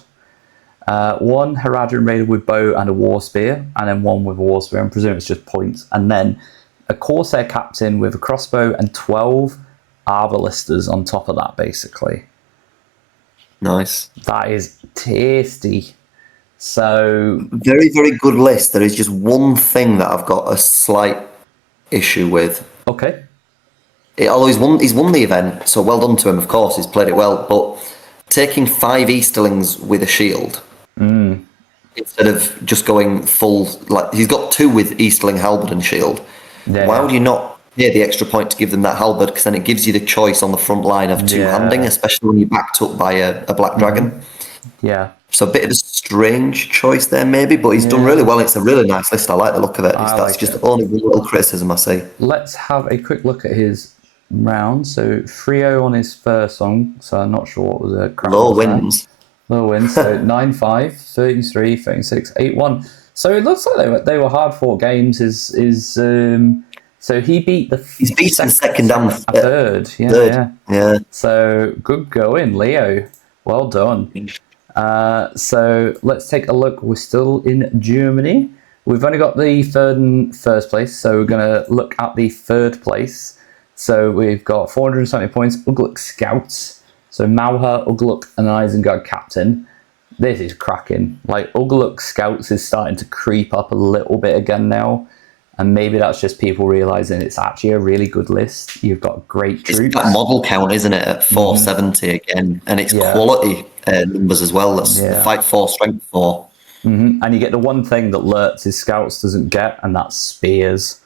1 Haradrim Raider with bow and a war spear, and then 1 with a war spear. I presume it's just points. And then a Corsair Captain with a crossbow and 12 Arbalisters on top of that, basically. Nice. That is tasty. So very, very good list. There is just one thing that I've got a slight issue with. Okay. Although he's won the event, so well done to him, of course, he's played it well, but taking 5 Easterlings with a shield instead of just going full, like, he's got 2 with Easterling halberd and shield. Why would you not the extra point to give them that halberd, because then it gives you the choice on the front line of two-handing, especially when you're backed up by a black dragon. Yeah. So a bit of a strange choice there, maybe, but he's done really well. It's a really nice list. I like the look of it. That's just the only little criticism I see. Let's have a quick look at his round. So 3-0 on his first song, so I'm not sure what was a crap. Low wins. Low wins. So 9-5, 33, 36, 8-1. So it looks like they were hard fought games. So he beat He's beaten second and third. Yeah. So good going, Leo. Well done. So let's take a look. We're still in Germany. We've only got the third and first place, so we're going to look at the third place. So we've got 470 points, Ugluk Scouts. So Mauha, Ugluk, and Isengard Captain. This is cracking. Like, Ugluk Scouts is starting to creep up a little bit again now. And maybe that's just people realising it's actually a really good list. You've got great troops. It's that model count, isn't it, at 470 again? And it's quality numbers as well. That's fight 4, strength 4. And you get the one thing that Lurtz's Scouts doesn't get, and that's spears.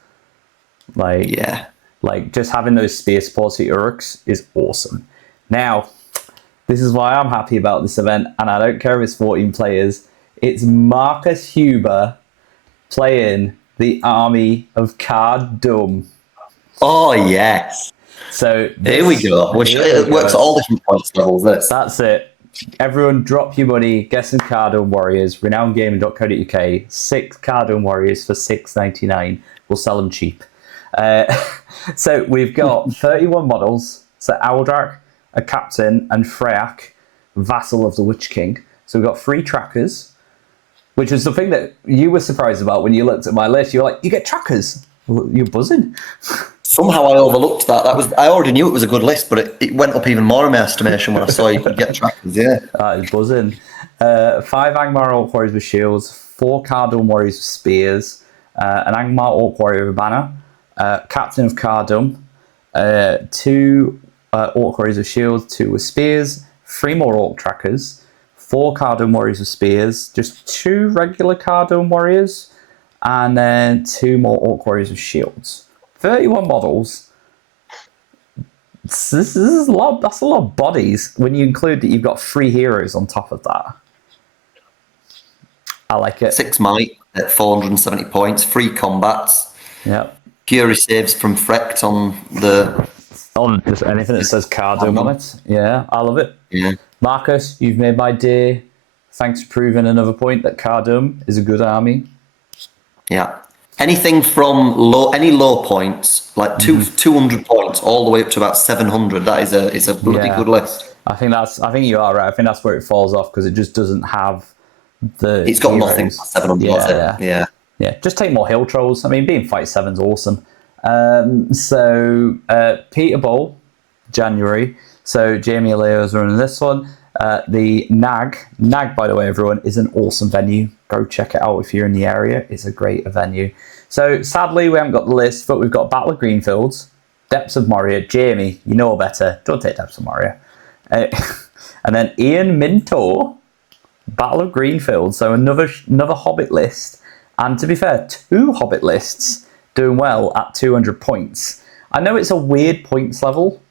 Like just having those spear supports at Urks is awesome. Now, this is why I'm happy about this event, and I don't care if it's 14 players. It's Marcus Huber playing the army of Cardum. Oh, yes. So here we go. It works at all different points levels. That's it. Everyone drop your money, get some Cardum Warriors, renownedgaming.co.uk, 6 Cardum Warriors for $6.99. We'll sell them cheap. So we've got 31 models. So Aldrak, a captain, and Freyak, vassal of the Witch King. So we've got 3 trackers, which is the thing that you were surprised about when you looked at my list. You're like, you get trackers? You're buzzing. Somehow I overlooked that. I already knew it was a good list, but it went up even more in my estimation when I saw you could get trackers. Yeah, that is buzzing. 5 Angmar Orc Warriors with shields, 4 Cardum Warriors with spears, an Angmar Orc Warrior with a banner, Captain of Cardum, 2 Orc Warriors with shields, 2 with spears, 3 more Orc trackers, 4 Cardum Warriors with spears, just 2 regular Cardum Warriors, and then 2 more Orc Warriors with shields. 31 models. This is a lot. That's a lot of bodies when you include that you've got 3 heroes on top of that. I like it. 6 might at 470 points, 3 combats. Yep. Fury saves from Frecht on the... On just anything that says Cardum on it. Yeah, I love it. Yeah. Marcus, you've made my day. Thanks for proving another point that Cardum is a good army. Yeah. Anything from any low points, like 200 points, all the way up to about 700. That is a bloody good list. I think you are right. I think that's where it falls off because it just doesn't have the. It's got heroes. nothing past 700. Yeah. Just take more hill trolls. I mean, being fight 7's awesome. So Peter Ball, January. So Jamie Leo's running this one. The Nag, by the way, everyone, is an awesome venue. Go check it out if you're in the area. It's a great venue. So sadly, we haven't got the list, but we've got Battle of Greenfields, Depths of Moria. Jamie, you know better. Don't take Depths of Moria. And then Ian Mintor, Battle of Greenfield. So another Hobbit list. And to be fair, 2 Hobbit lists doing well at 200 points. I know it's a weird points level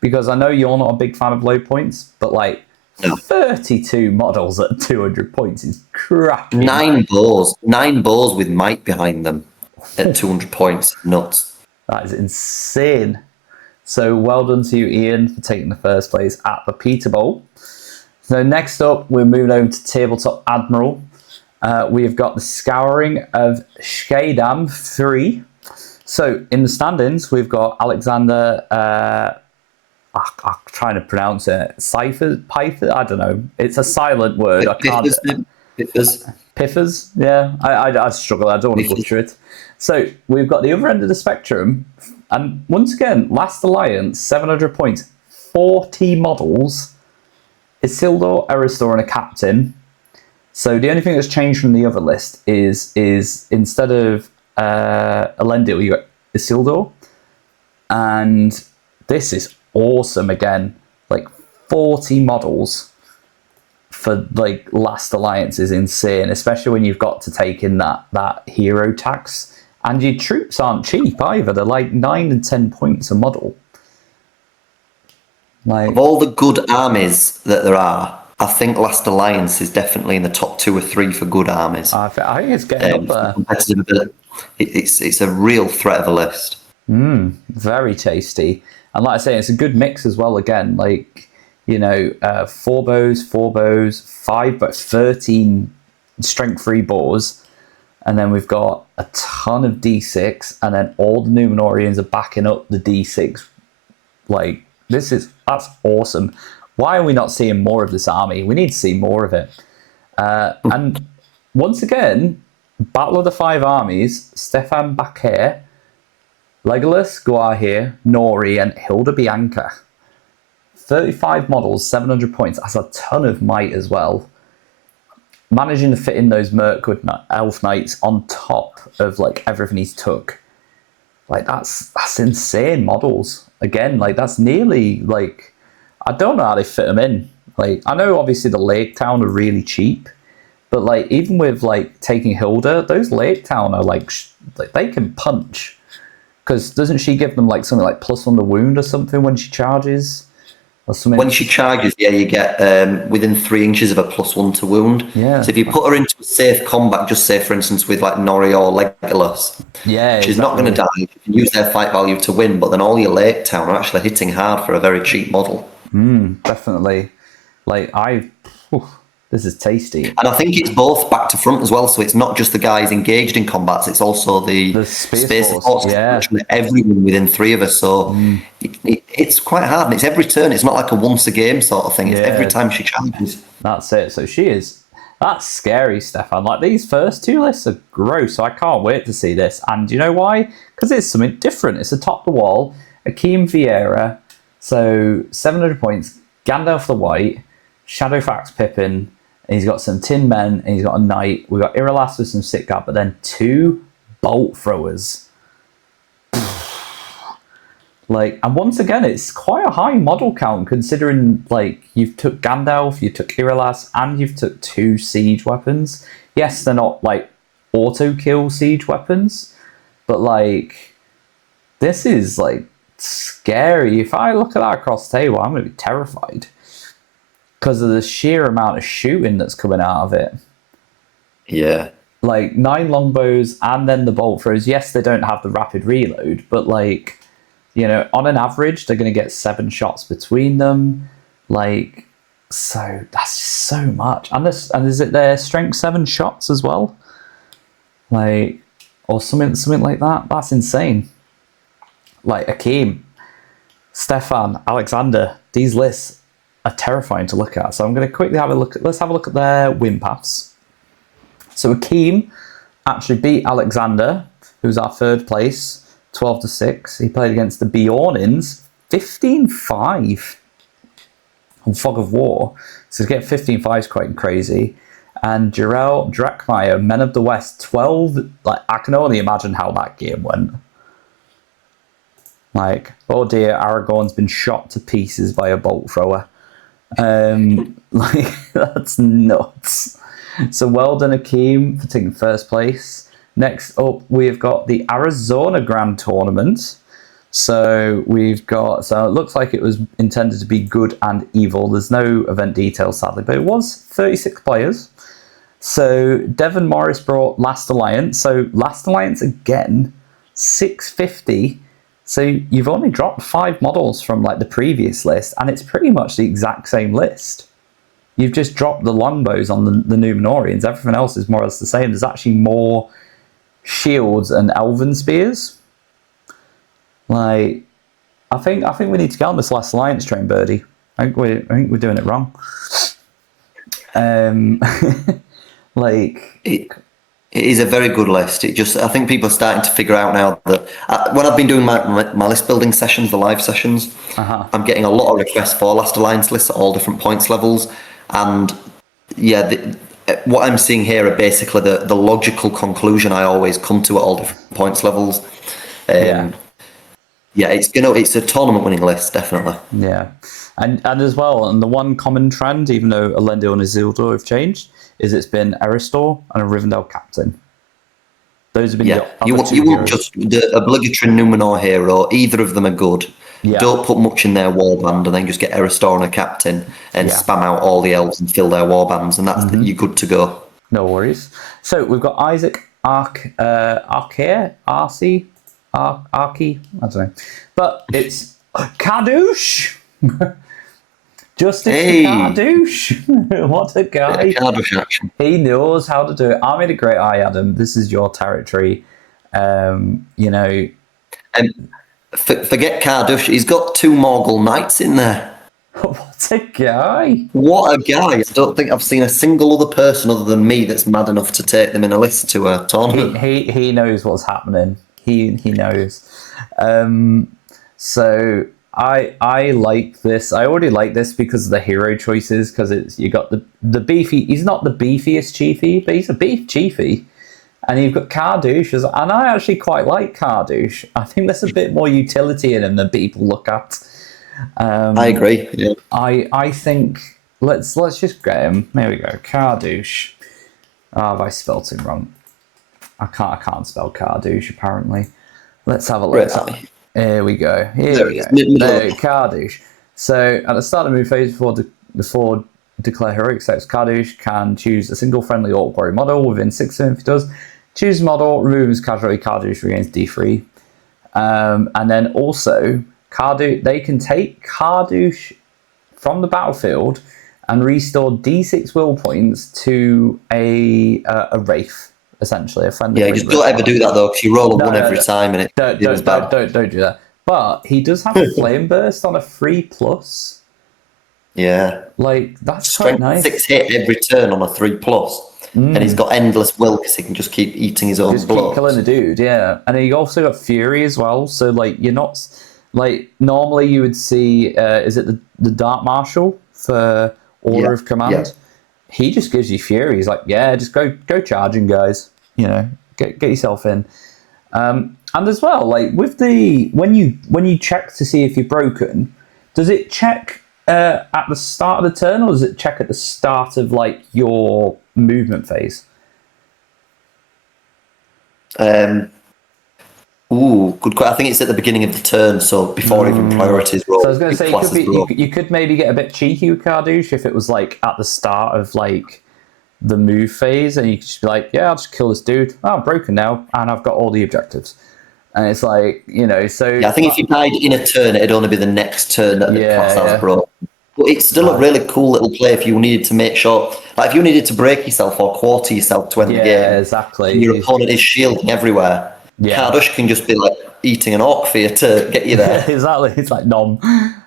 because I know you're not a big fan of low points, but like 32 models at 200 points is cracking. 9 bows with might behind them at 200 points. Nuts. That is insane. So well done to you, Ian, for taking the first place at the Peter Bowl. So next up, we're moving over to Tabletop Admiral. We've got the Scouring of Skedam 3. So in the standings, we've got Alexander... I'm trying to pronounce it. Python? I don't know. It's a silent word. I can't. Piffers? Yeah. I struggle. I don't want to butcher it. So we've got the other end of the spectrum. And once again, Last Alliance, 700 points, 40 models. Isildur, Eristor, and a captain. So the only thing that's changed from the other list is instead of Elendil, you got Isildur. And this is awesome again. Like 40 models for like Last Alliance is insane, especially when you've got to take in that hero tax And your troops aren't cheap either. They're like 9 and 10 points a model. Like, of all the good armies that there are, I think Last Alliance is definitely in the top 2 or 3 for good armies. I think it's getting up there. Competitive ability. It's a real threat of a list. Very tasty. And like I say, it's a good mix as well. Again, like, 4 bows, 5 but 13 strength 3 boars. And then we've got a ton of D6, and then all the Numenorians are backing up the D6. Like, that's awesome. Why are we not seeing more of this army? We need to see more of it. And once again, Battle of the 5 Armies, Stefan Bakir, Legolas, Guahir, Nori, and Hilda Bianca. 35 models, 700 points. That's a ton of might as well. Managing to fit in those Mirkwood Elf Knights on top of like everything he's took. Like, that's insane models. Again, like, that's nearly like, I don't know how they fit them in. Like, I know obviously the Lake Town are really cheap, but like, even with like taking Hilda, those Lake Town are like they can punch. Because doesn't she give them like something like +1 to wound or something when she charges? Or something? When she charges, you get within 3 inches of a +1 to wound. Yeah. So if you put her into a safe combat, just say for instance with like Nori or Legolas, she's not going to die. You can use their fight value to win, but then all your Lake Town are actually hitting hard for a very cheap model. Definitely. Like, this is tasty. And I think it's both back to front as well, so it's not just the guys engaged in combats, it's also the space force. Yeah. Everyone within 3 of us, so it's quite hard, and it's every turn. It's not like a once a game sort of thing. It's every time she challenges. That's it. So that's scary, Stefan. Like, these first 2 lists are gross, so I can't wait to see this. And you know why? Because it's something different. It's atop the wall. Akeem Vieira, so 700 points, Gandalf the White, Shadowfax Pippin, and he's got some Tin Men, and he's got a Knight. We've got Irolas with some Sick Guard, but then 2 Bolt Throwers. Like, and once again, it's quite a high model count considering, like, you've took Gandalf, you took Irolas, and you've took 2 siege weapons. Yes, they're not, like, auto-kill siege weapons, but, like, this is, like, scary. If I look at that across the table, I'm going to be terrified. Because of the sheer amount of shooting that's coming out of it. Yeah. Like, 9 longbows and then the bolt throws. Yes, they don't have the rapid reload, but like, on an average, they're going to get 7 shots between them. Like, so that's just so much. And is it their strength 7 shots as well? Like, or something like that? That's insane. Like, Akeem, Stefan, Alexander, these lists are terrifying to look at. So I'm going to quickly have a look. Let's have a look at their win paths. So Akeem actually beat Alexander, who was our 3rd place, 12-6. He played against the Bjornins, 15-5 on Fog of War. So to get 15-5 is quite crazy. And Jarell Drakmeyer, Men of the West, 12. Like, I can only imagine how that game went. Like, oh dear, Aragorn's been shot to pieces by a bolt thrower. Like, that's nuts. So well done, Akeem, for taking 1st place. Next up, we've got the Arizona Grand Tournament. So it looks like it was intended to be good and evil. There's no event details, sadly, but it was 36 players. So Devon Morris brought Last Alliance. So Last Alliance again, 650. So you've only dropped 5 models from like the previous list, and it's pretty much the exact same list. You've just dropped the longbows on the Numenorians. Everything else is more or less the same. There's actually more shields and elven spears. Like, I think we need to get on this Last Alliance train, Birdie. I think we're doing it wrong. Like, It is a very good list. I think people are starting to figure out now that when I've been doing my list building sessions, the live sessions, I'm getting a lot of requests for Last Alliance lists at all different points levels. And what I'm seeing here are basically the logical conclusion I always come to at all different points levels. It's a tournament winning list, definitely. Yeah. And as well, and the one common trend, even though Elendil and Isildur have changed, is it's been Eristor and a Rivendell captain. Those have been Yeah, your you other want two you want heroes. just the obligatory Numenor hero. Either of them are good. Yeah. Don't put much in their warband, and then just get Eristor and a captain, and Yeah. spam out all the elves and fill their warbands, and that's you're good to go. No worries. So we've got Isaac Archie, Archie, I don't know, but it's Cardouche. Justice Hey. Cardouche. What a guy. Cardiff action. He knows how to do it. I made a great eye, Adam. This is your territory. You know, And forget Cardiff. He's got 2 Morgul Knights in there. what a guy. What a guy! I don't think I've seen a single other person other than me that's mad enough to take them in a list to a tournament. He knows what's happening. He knows. So I like this. I already like this because of the hero choices. Because it's you got the beefy. He's not the beefiest chiefy, but he's a beef chiefy. And you've got Cardouche, and I actually quite like Cardouche. I think there's a bit more utility in him than people look at. I agree. Yeah. I think let's just get him. There we go, Cardouche. Oh, have I spelled him wrong? I can't spell Cardouche apparently. Let's have a look. Really? Here we go. There we it go. is. There, Cardouche. So at the start of the move phase, before declare heroic steps, Cardouche can choose a single friendly orc warrior model within 6 turns. If he does, choose a model, remove his casualty. Cardouche regains D3. And then also, they can take Cardouche from the battlefield and restore D6 will points to a Wraith, essentially a friendly. Yeah, just don't ever do that though, because you roll a 1 every time, and it don't feels bad. Don't do that. But he does have a flame burst on a 3+. Yeah, Like that's quite strength nice. 6 hit every turn on a 3+, and he's got endless will because he can just keep eating his own Just blood. keep killing the dude, yeah. And then you also got Fury as well. So like you're not like normally you would see is it the Dark Marshal for Order of Command? Yeah. He just gives you Fury. He's like, yeah, just go charging, guys. You know, get yourself in. And as well, like with the when you check to see if you're broken, does it check at the start of the turn or does it check at the start of like your movement phase? Good question. I think it's at the beginning of the turn, so before even priorities roll. So I was going to say you could maybe get a bit cheeky with Cardouche if it was like at the start of like the move phase, and you could just be like, "Yeah, I'll just kill this dude. Oh, I'm broken now, and I've got all the objectives." And it's like, you know, so Yeah, I think if you died in a turn, it'd only be the next turn that the class has broken. But it's still a really cool little play if you needed to make sure, like if you needed to break yourself or quarter yourself to end the game. Yeah, exactly. And your opponent is shielding everywhere. Yeah. Cardouche can just be like eating an orc for you to get you there. Exactly. It's like nom.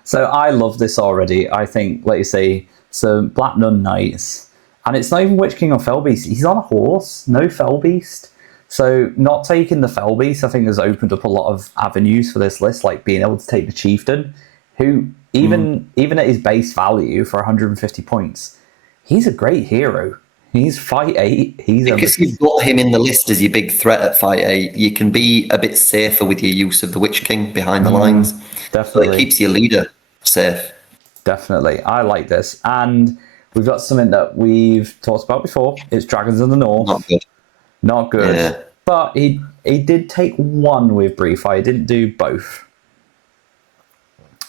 So I love this already. I think, like you say, some Black Nun Knights, and it's not even Witch King or Fell Beast. He's on a horse, no Fell Beast. So not taking the Fell Beast, I think, has opened up a lot of avenues for this list, like being able to take the Chieftain, who even at his base value for 150 points, he's a great hero. He's fight 8. Because you've got him in the list as your big threat at fight 8, you can be a bit safer with your use of the Witch King behind the lines. Definitely. So it keeps your leader safe. Definitely. I like this. And we've got something that we've talked about before. It's Dragons of the North. Not good. Not good. Yeah. But he did take one with Brief Fire. He didn't do both.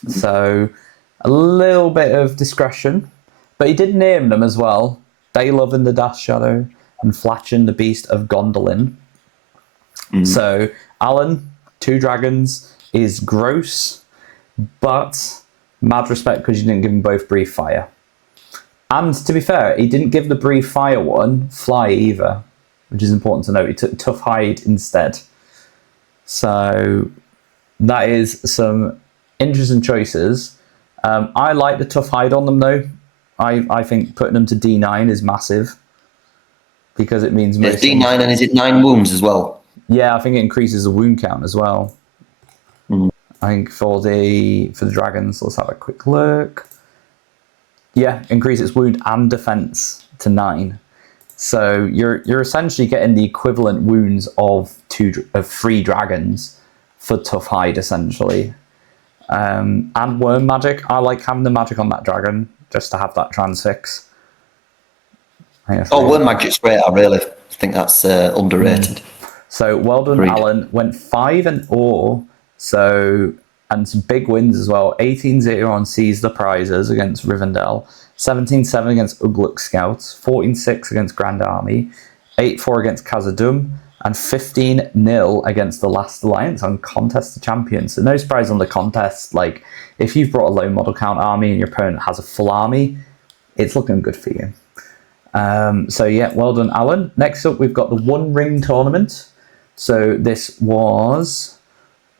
So a little bit of discretion. But he did name them as well. Daylove in the Dash Shadow and Flatchin the Beast of Gondolin. So Alan, 2 dragons, is gross, but mad respect because you didn't give him both Brief Fire. And to be fair, he didn't give the Brief Fire one Fly either, which is important to note. He took Tough Hide instead. So that is some interesting choices. I like the Tough Hide on them though. I think putting them to D9 is massive because it means It's D9 and is it 9 wounds as well? Yeah, I think it increases the wound count as well. I think for the dragons, let's have a quick look. Yeah, increases wound and defense to 9. So you're essentially getting the equivalent wounds of 3 dragons for Tough Hide essentially. And Worm Magic. I like having the magic on that dragon just to have that transfix. Worm Magic's great. I really think that's underrated. So well done, Agreed. Alan. Went 5-0. So, and some big wins as well. 18-0 on Seize the Prizes against Rivendell. 17-7 against Ugluk Scouts. 14-6 against Grand Army. 8-4 against Khazad-dûm. And 15-0 against the Last Alliance on Contest of Champions. So no surprise on the contest. Like, if you've brought a low model count army and your opponent has a full army, it's looking good for you. So yeah, well done, Alan. Next up, we've got the One Ring Tournament. So this was...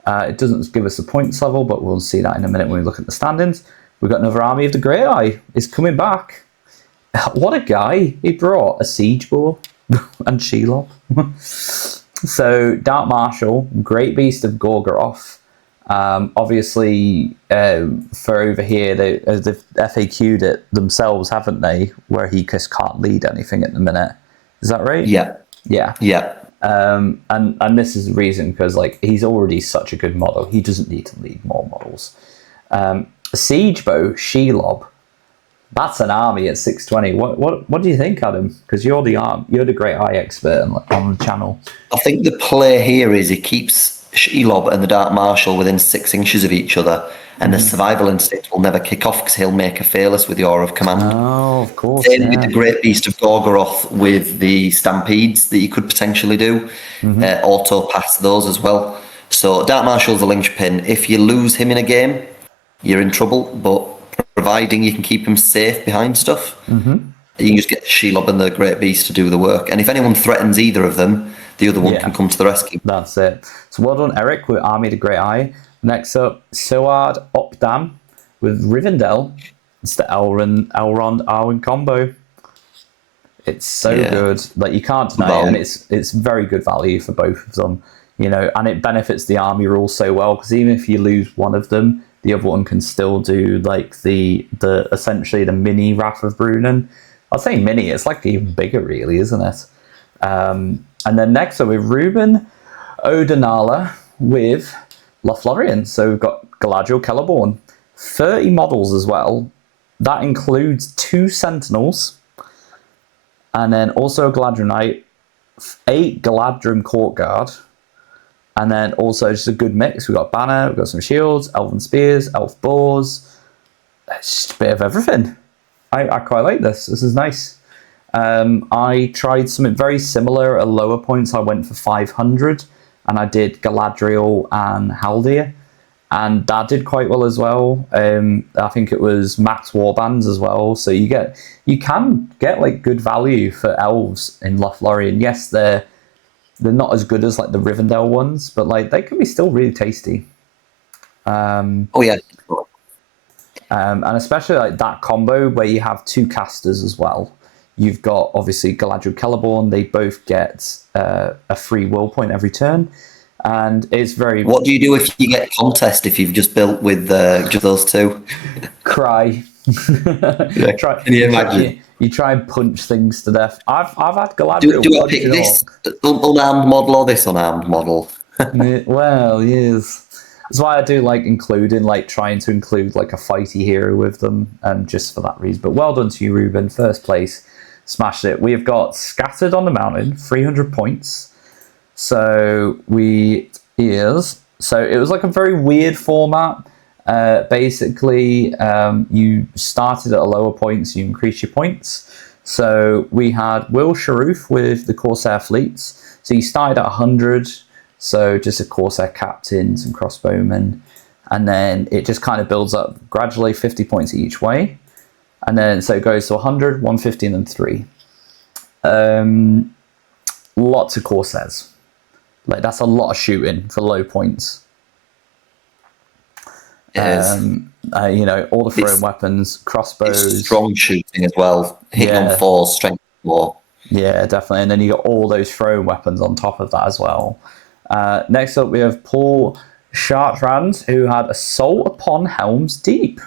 it doesn't give us the points level, but we'll see that in a minute when we look at the standings. We've got another Army of the Grey Eye. Is coming back. What a guy. He brought a Siege Boar and Shelob. So, Dark Marshal, Great Beast of Gorgoroth. Obviously, for over here, they've FAQ'd it themselves, haven't they? Where he just can't lead anything at the minute. Is that right? Yeah. Yeah. Yeah. And this is the reason, because like he's already such a good model. He doesn't need to lead more models. Siege Bow, Shelob. That's an army at 620. What do you think, Adam? Because you're the Great Eye expert on the channel. I think the play here is he keeps Shelob and the Dark Marshal within 6 inches of each other, and the survival instinct will never kick off because he'll make a fearless with the Aura of Command. Oh, of course. Same with the Great Beast of Gorgoroth with the Stampedes that you could potentially do. Auto pass those as well. So Dark Marshal's a linchpin. If you lose him in a game, you're in trouble, but providing you can keep him safe behind stuff, you can just get the Shelob and the Great Beast to do the work. And if anyone threatens either of them, the other one can come to the rescue. That's it. So well done, Eric, with Army of the Great Eye. Next up, Soard Opdam with Rivendell. It's the Elrond Arwen combo. It's so good. Like, you can't deny it, and it's very good value for both of them. You know, and it benefits the army rule so well, because even if you lose one of them, the other one can still do like the essentially the mini Wrath of Brunnen. I'll say mini, it's like even bigger really, isn't it? And then next up with Ruben Odenala with Lothlorien. So we've got Galadriel Celeborn. 30 models as well. That includes 2 Sentinels. And then also a Galadriel Knight. 8 Galadrim Courtguard. And then also just a good mix. We've got Banner, we've got some shields, Elven Spears, Elf Boars. It's just a bit of everything. I quite like this. This is nice. I tried something very similar at lower points. I went for 500 and I did Galadriel and Haldir, and that did quite well as well. I think it was max warbands as well, so you can get like good value for elves in Lothlorien. Yes, they're not as good as like the Rivendell ones, but like they can be still really tasty. And especially like that combo where you have 2 casters as well. You've got, obviously, Galadriel Celeborn. They both get a free will point every turn. And it's very... What do you do if you get contest if you've just built with just those 2? Cry. Can you imagine? You try and punch things to death. I've had Galadriel... Do I pick this unarmed model or this unarmed model? Well, yes. That's why I do like trying to include like a fighty hero with them, and just for that reason. But well done to you, Ruben. First place. Smashed it. We've got Scattered on the Mountain, 300 points. So it was like a very weird format. Basically, you started at a lower point, so you increase your points. So we had Will Sharoof with the Corsair fleets. So you started at 100, so just a Corsair captain, some crossbowmen, and then it just kind of builds up gradually, 50 points each way. And then, so it goes to 100, 150, and then 3. Lots of Corsairs. Like, that's a lot of shooting for low points. All the thrown weapons, crossbows. Strong shooting as well. Hitting on 4, strength 4. Yeah, definitely. And then you got all those thrown weapons on top of that as well. Next up, we have Paul Chartrand, who had Assault upon Helm's Deep.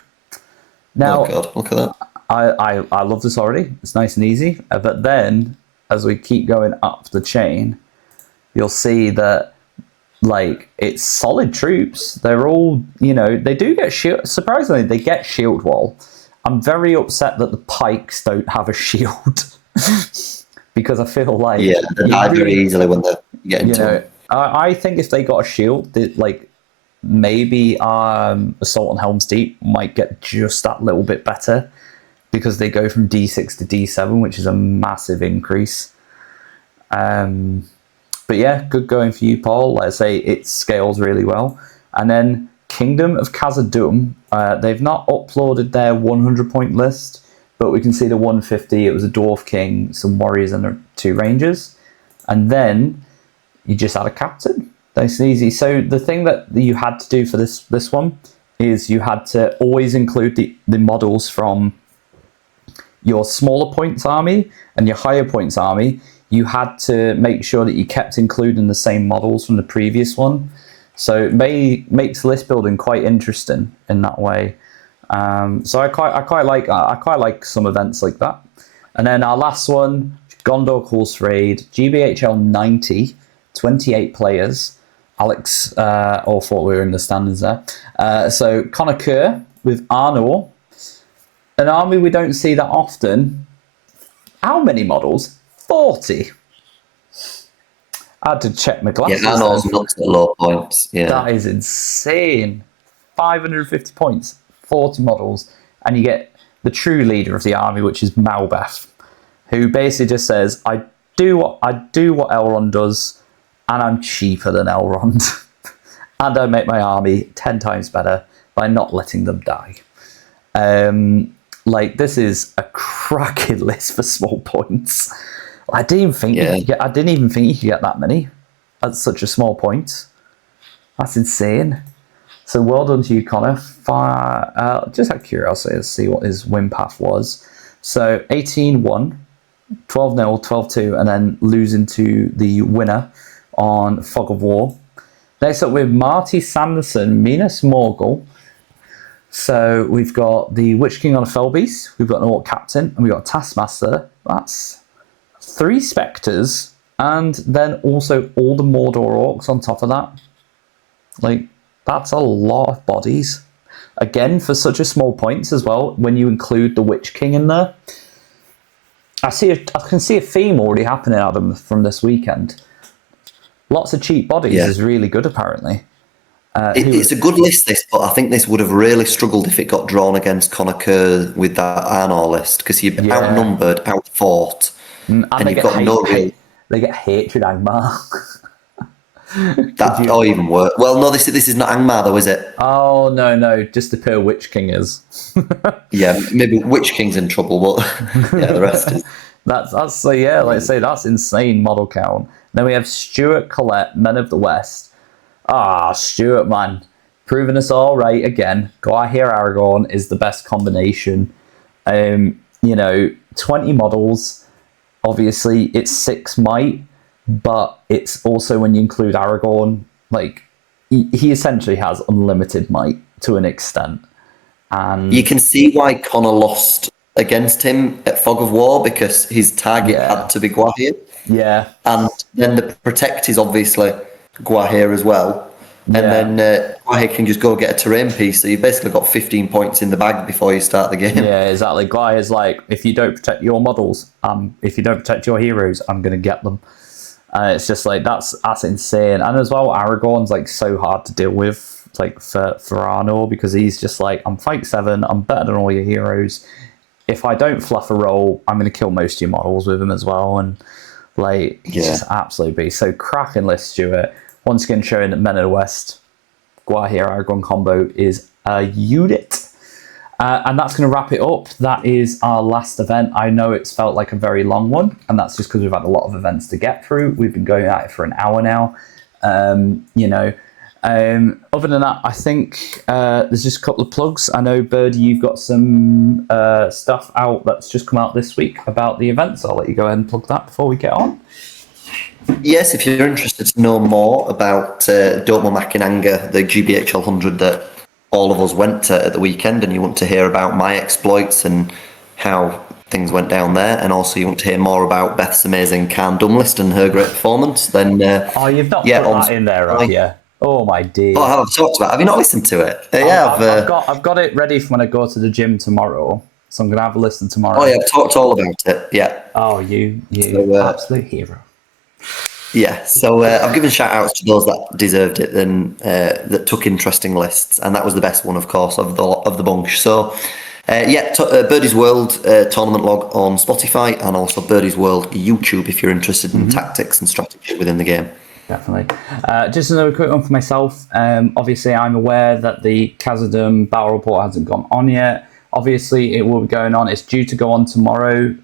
Now, oh God, look at that. I love this already. It's nice and easy. But then, as we keep going up the chain, you'll see that, like, it's solid troops. They're all, they do get shield. Surprisingly, they get shield wall. I'm very upset that the pikes don't have a shield. Because I feel like... Yeah, they die very easily when they're get into them. I think if they got a shield, like maybe Assault on Helm's Deep might get just that little bit better because they go from D6 to D7, which is a massive increase. But yeah, good going for you, Paul. Let's say it scales really well. And then Kingdom of Khazad-dûm, they've not uploaded their 100-point list, but we can see the 150. It was a Dwarf King, some Warriors, and 2 Rangers. And then you just add a captain. Nice and easy. So the thing that you had to do for this one is you had to always include the models from your smaller points army and your higher points army. You had to make sure that you kept including the same models from the previous one. So it makes list building quite interesting in that way. So I quite like some events like that. And then our last one, Gondor Calls for Aid, GBHL 90, 28 players. Alex all thought we were in the standards there. So Conor Kerr with Arnor, an army we don't see that often. How many models? 40. I had to check my glasses. Yeah, Arnor's nuts at low points. Yeah, that is insane. 550 points, 40 models, and you get the true leader of the army, which is Malbeth, who basically just says, "I do what Elrond does, and I'm cheaper than Elrond, and I make my army 10 times better by not letting them die." Like, this is a cracking list for small points. I didn't even think you could get that many at such a small point. That's insane. So well done to you, Connor. Just out of curiosity, let's see what his win path was. So 18-1, 12-0, 12-2, and then losing to the winner on Fog of War. Next up, with Marty Sanderson, Minas Morgul. So we've got the Witch King on a Felbeast, we've got an Orc Captain, and we've got a Taskmaster. That's 3 Spectres, and then also all the Mordor Orcs on top of that. Like, that's a lot of bodies. Again, for such a small points as well, when you include the Witch King in there. I can see a theme already happening, Adam, from this weekend. Lots of cheap bodies is really good, apparently. It's a good list, this, but I think this would have really struggled if it got drawn against Conor Kerr with that Arnor list, because you're outnumbered, outfought, and you've got no real... They get hatred, Angmar. Or even worse. Well, no, this is not Angmar, though, is it? Oh, no, just the pure Witch King is. Yeah, maybe Witch King's in trouble, but yeah, the rest is... That's like I say, that's insane model count. Then we have Stuart Collette, Men of the West. Stuart, man, proving us all right again. Guahir Aragorn is the best combination. 20 models. Obviously, it's 6 might, but it's also, when you include Aragorn, like, he essentially has unlimited might to an extent. And you can see why Connor lost against him at Fog of War, because his target had to be Guahir. Yeah. And then the Protect is obviously Guahir as well. And then Guahir can just go get a terrain piece, so you've basically got 15 points in the bag before you start the game. Yeah, exactly. Guahir's like, if you don't protect your models, if you don't protect your heroes, I'm going to get them. It's just like, that's insane. And as well, Aragorn's like so hard to deal with, like for Arnor, because he's just like, I'm fight 7, I'm better than all your heroes. If I don't fluff a roll, I'm going to kill most of your models with him as well. And like, he's just absolutely beast. So cracking list, Stuart. Once again, showing that Men of the West, Guahir Aragorn combo is a unit. And that's going to wrap it up. That is our last event. I know it's felt like a very long one, and that's just because we've had a lot of events to get through. We've been going at it for an hour now. Other than that, I think there's just a couple of plugs. I know, Birdie, you've got some stuff out that's just come out this week about the events. I'll let you go ahead and plug that before we get on. Yes, if you're interested to know more about Dotemu Makinanga, the GBHL 100 that all of us went to at the weekend, and you want to hear about my exploits and how things went down there, and also you want to hear more about Beth's amazing Khan Dum list and her great performance, then... you've not put that in there, have you? Oh, my dear. Oh, I've talked about it. Have you not listened to it? I've got it ready for when I go to the gym tomorrow, so I'm going to have a listen tomorrow. Oh, yeah, I've talked all about it, yeah. Oh, you absolute hero. Yeah, so I've given shout outs to those that deserved it, then that took interesting lists, and that was the best one, of course, of the bunch. So, Birdie's World tournament log on Spotify, and also Birdie's World YouTube if you're interested in tactics and strategy within the game. Definitely. Just another quick one for myself. Obviously, I'm aware that the Khazad Battle Report hasn't gone on yet. Obviously, it will be going on. It's due to go on tomorrow.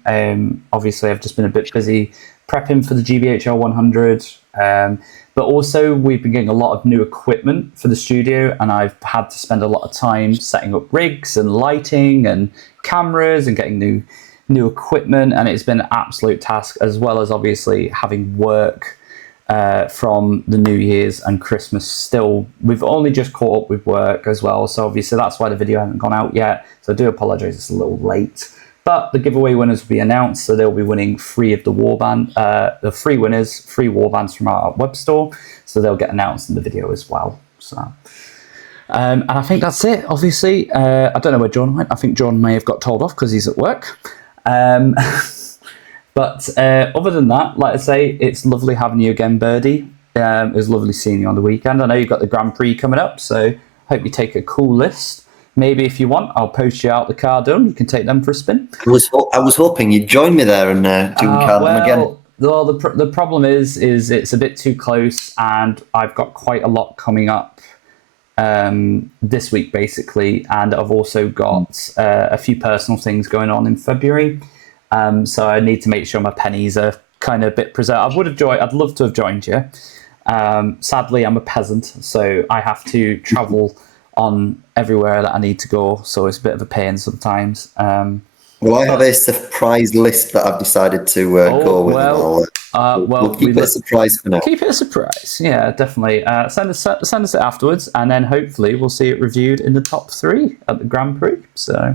Obviously, I've just been a bit busy prepping for the GBHL 100. But also, we've been getting a lot of new equipment for the studio, and I've had to spend a lot of time setting up rigs and lighting and cameras and getting new equipment. And it's been an absolute task, as well as obviously having work from the New Year's and Christmas still. We've only just caught up with work as well, so obviously that's why the video hasn't gone out yet, so I do apologise, it's a little late. But the giveaway winners will be announced, so they'll be winning 3 of the warband, the 3 winners, 3 warbands from our Webstore, so they'll get announced in the video as well. So and I think that's it. Obviously, I don't know where John went. I think John may have got told off because he's at work. But other than that, like I say, it's lovely having you again, Birdie. It was lovely seeing you on the weekend. I know you've got the Grand Prix coming up, so hope you take a cool list. Maybe if you want, I'll post you out the Cardone. You can take them for a spin. I was hoping you'd join me there and do Cardone again. Well, the problem is it's a bit too close, and I've got quite a lot coming up this week, basically, and I've also got a few personal things going on in February. So I need to make sure my pennies are kind of a bit preserved. I'd love to have joined you. Sadly, I'm a peasant, so I have to travel on everywhere that I need to go. So it's a bit of a pain sometimes. Well, I have a surprise list that I've decided to go with. We'll keep it a surprise for now. Keep it a surprise, yeah, definitely. Send us it afterwards, and then hopefully we'll see it reviewed in the top 3 at the Grand Prix. So.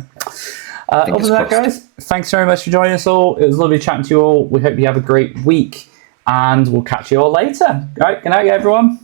Other than that, guys, thanks very much for joining us all. It was lovely chatting to you all. We hope you have a great week, and we'll catch you all later. All right, good night, everyone.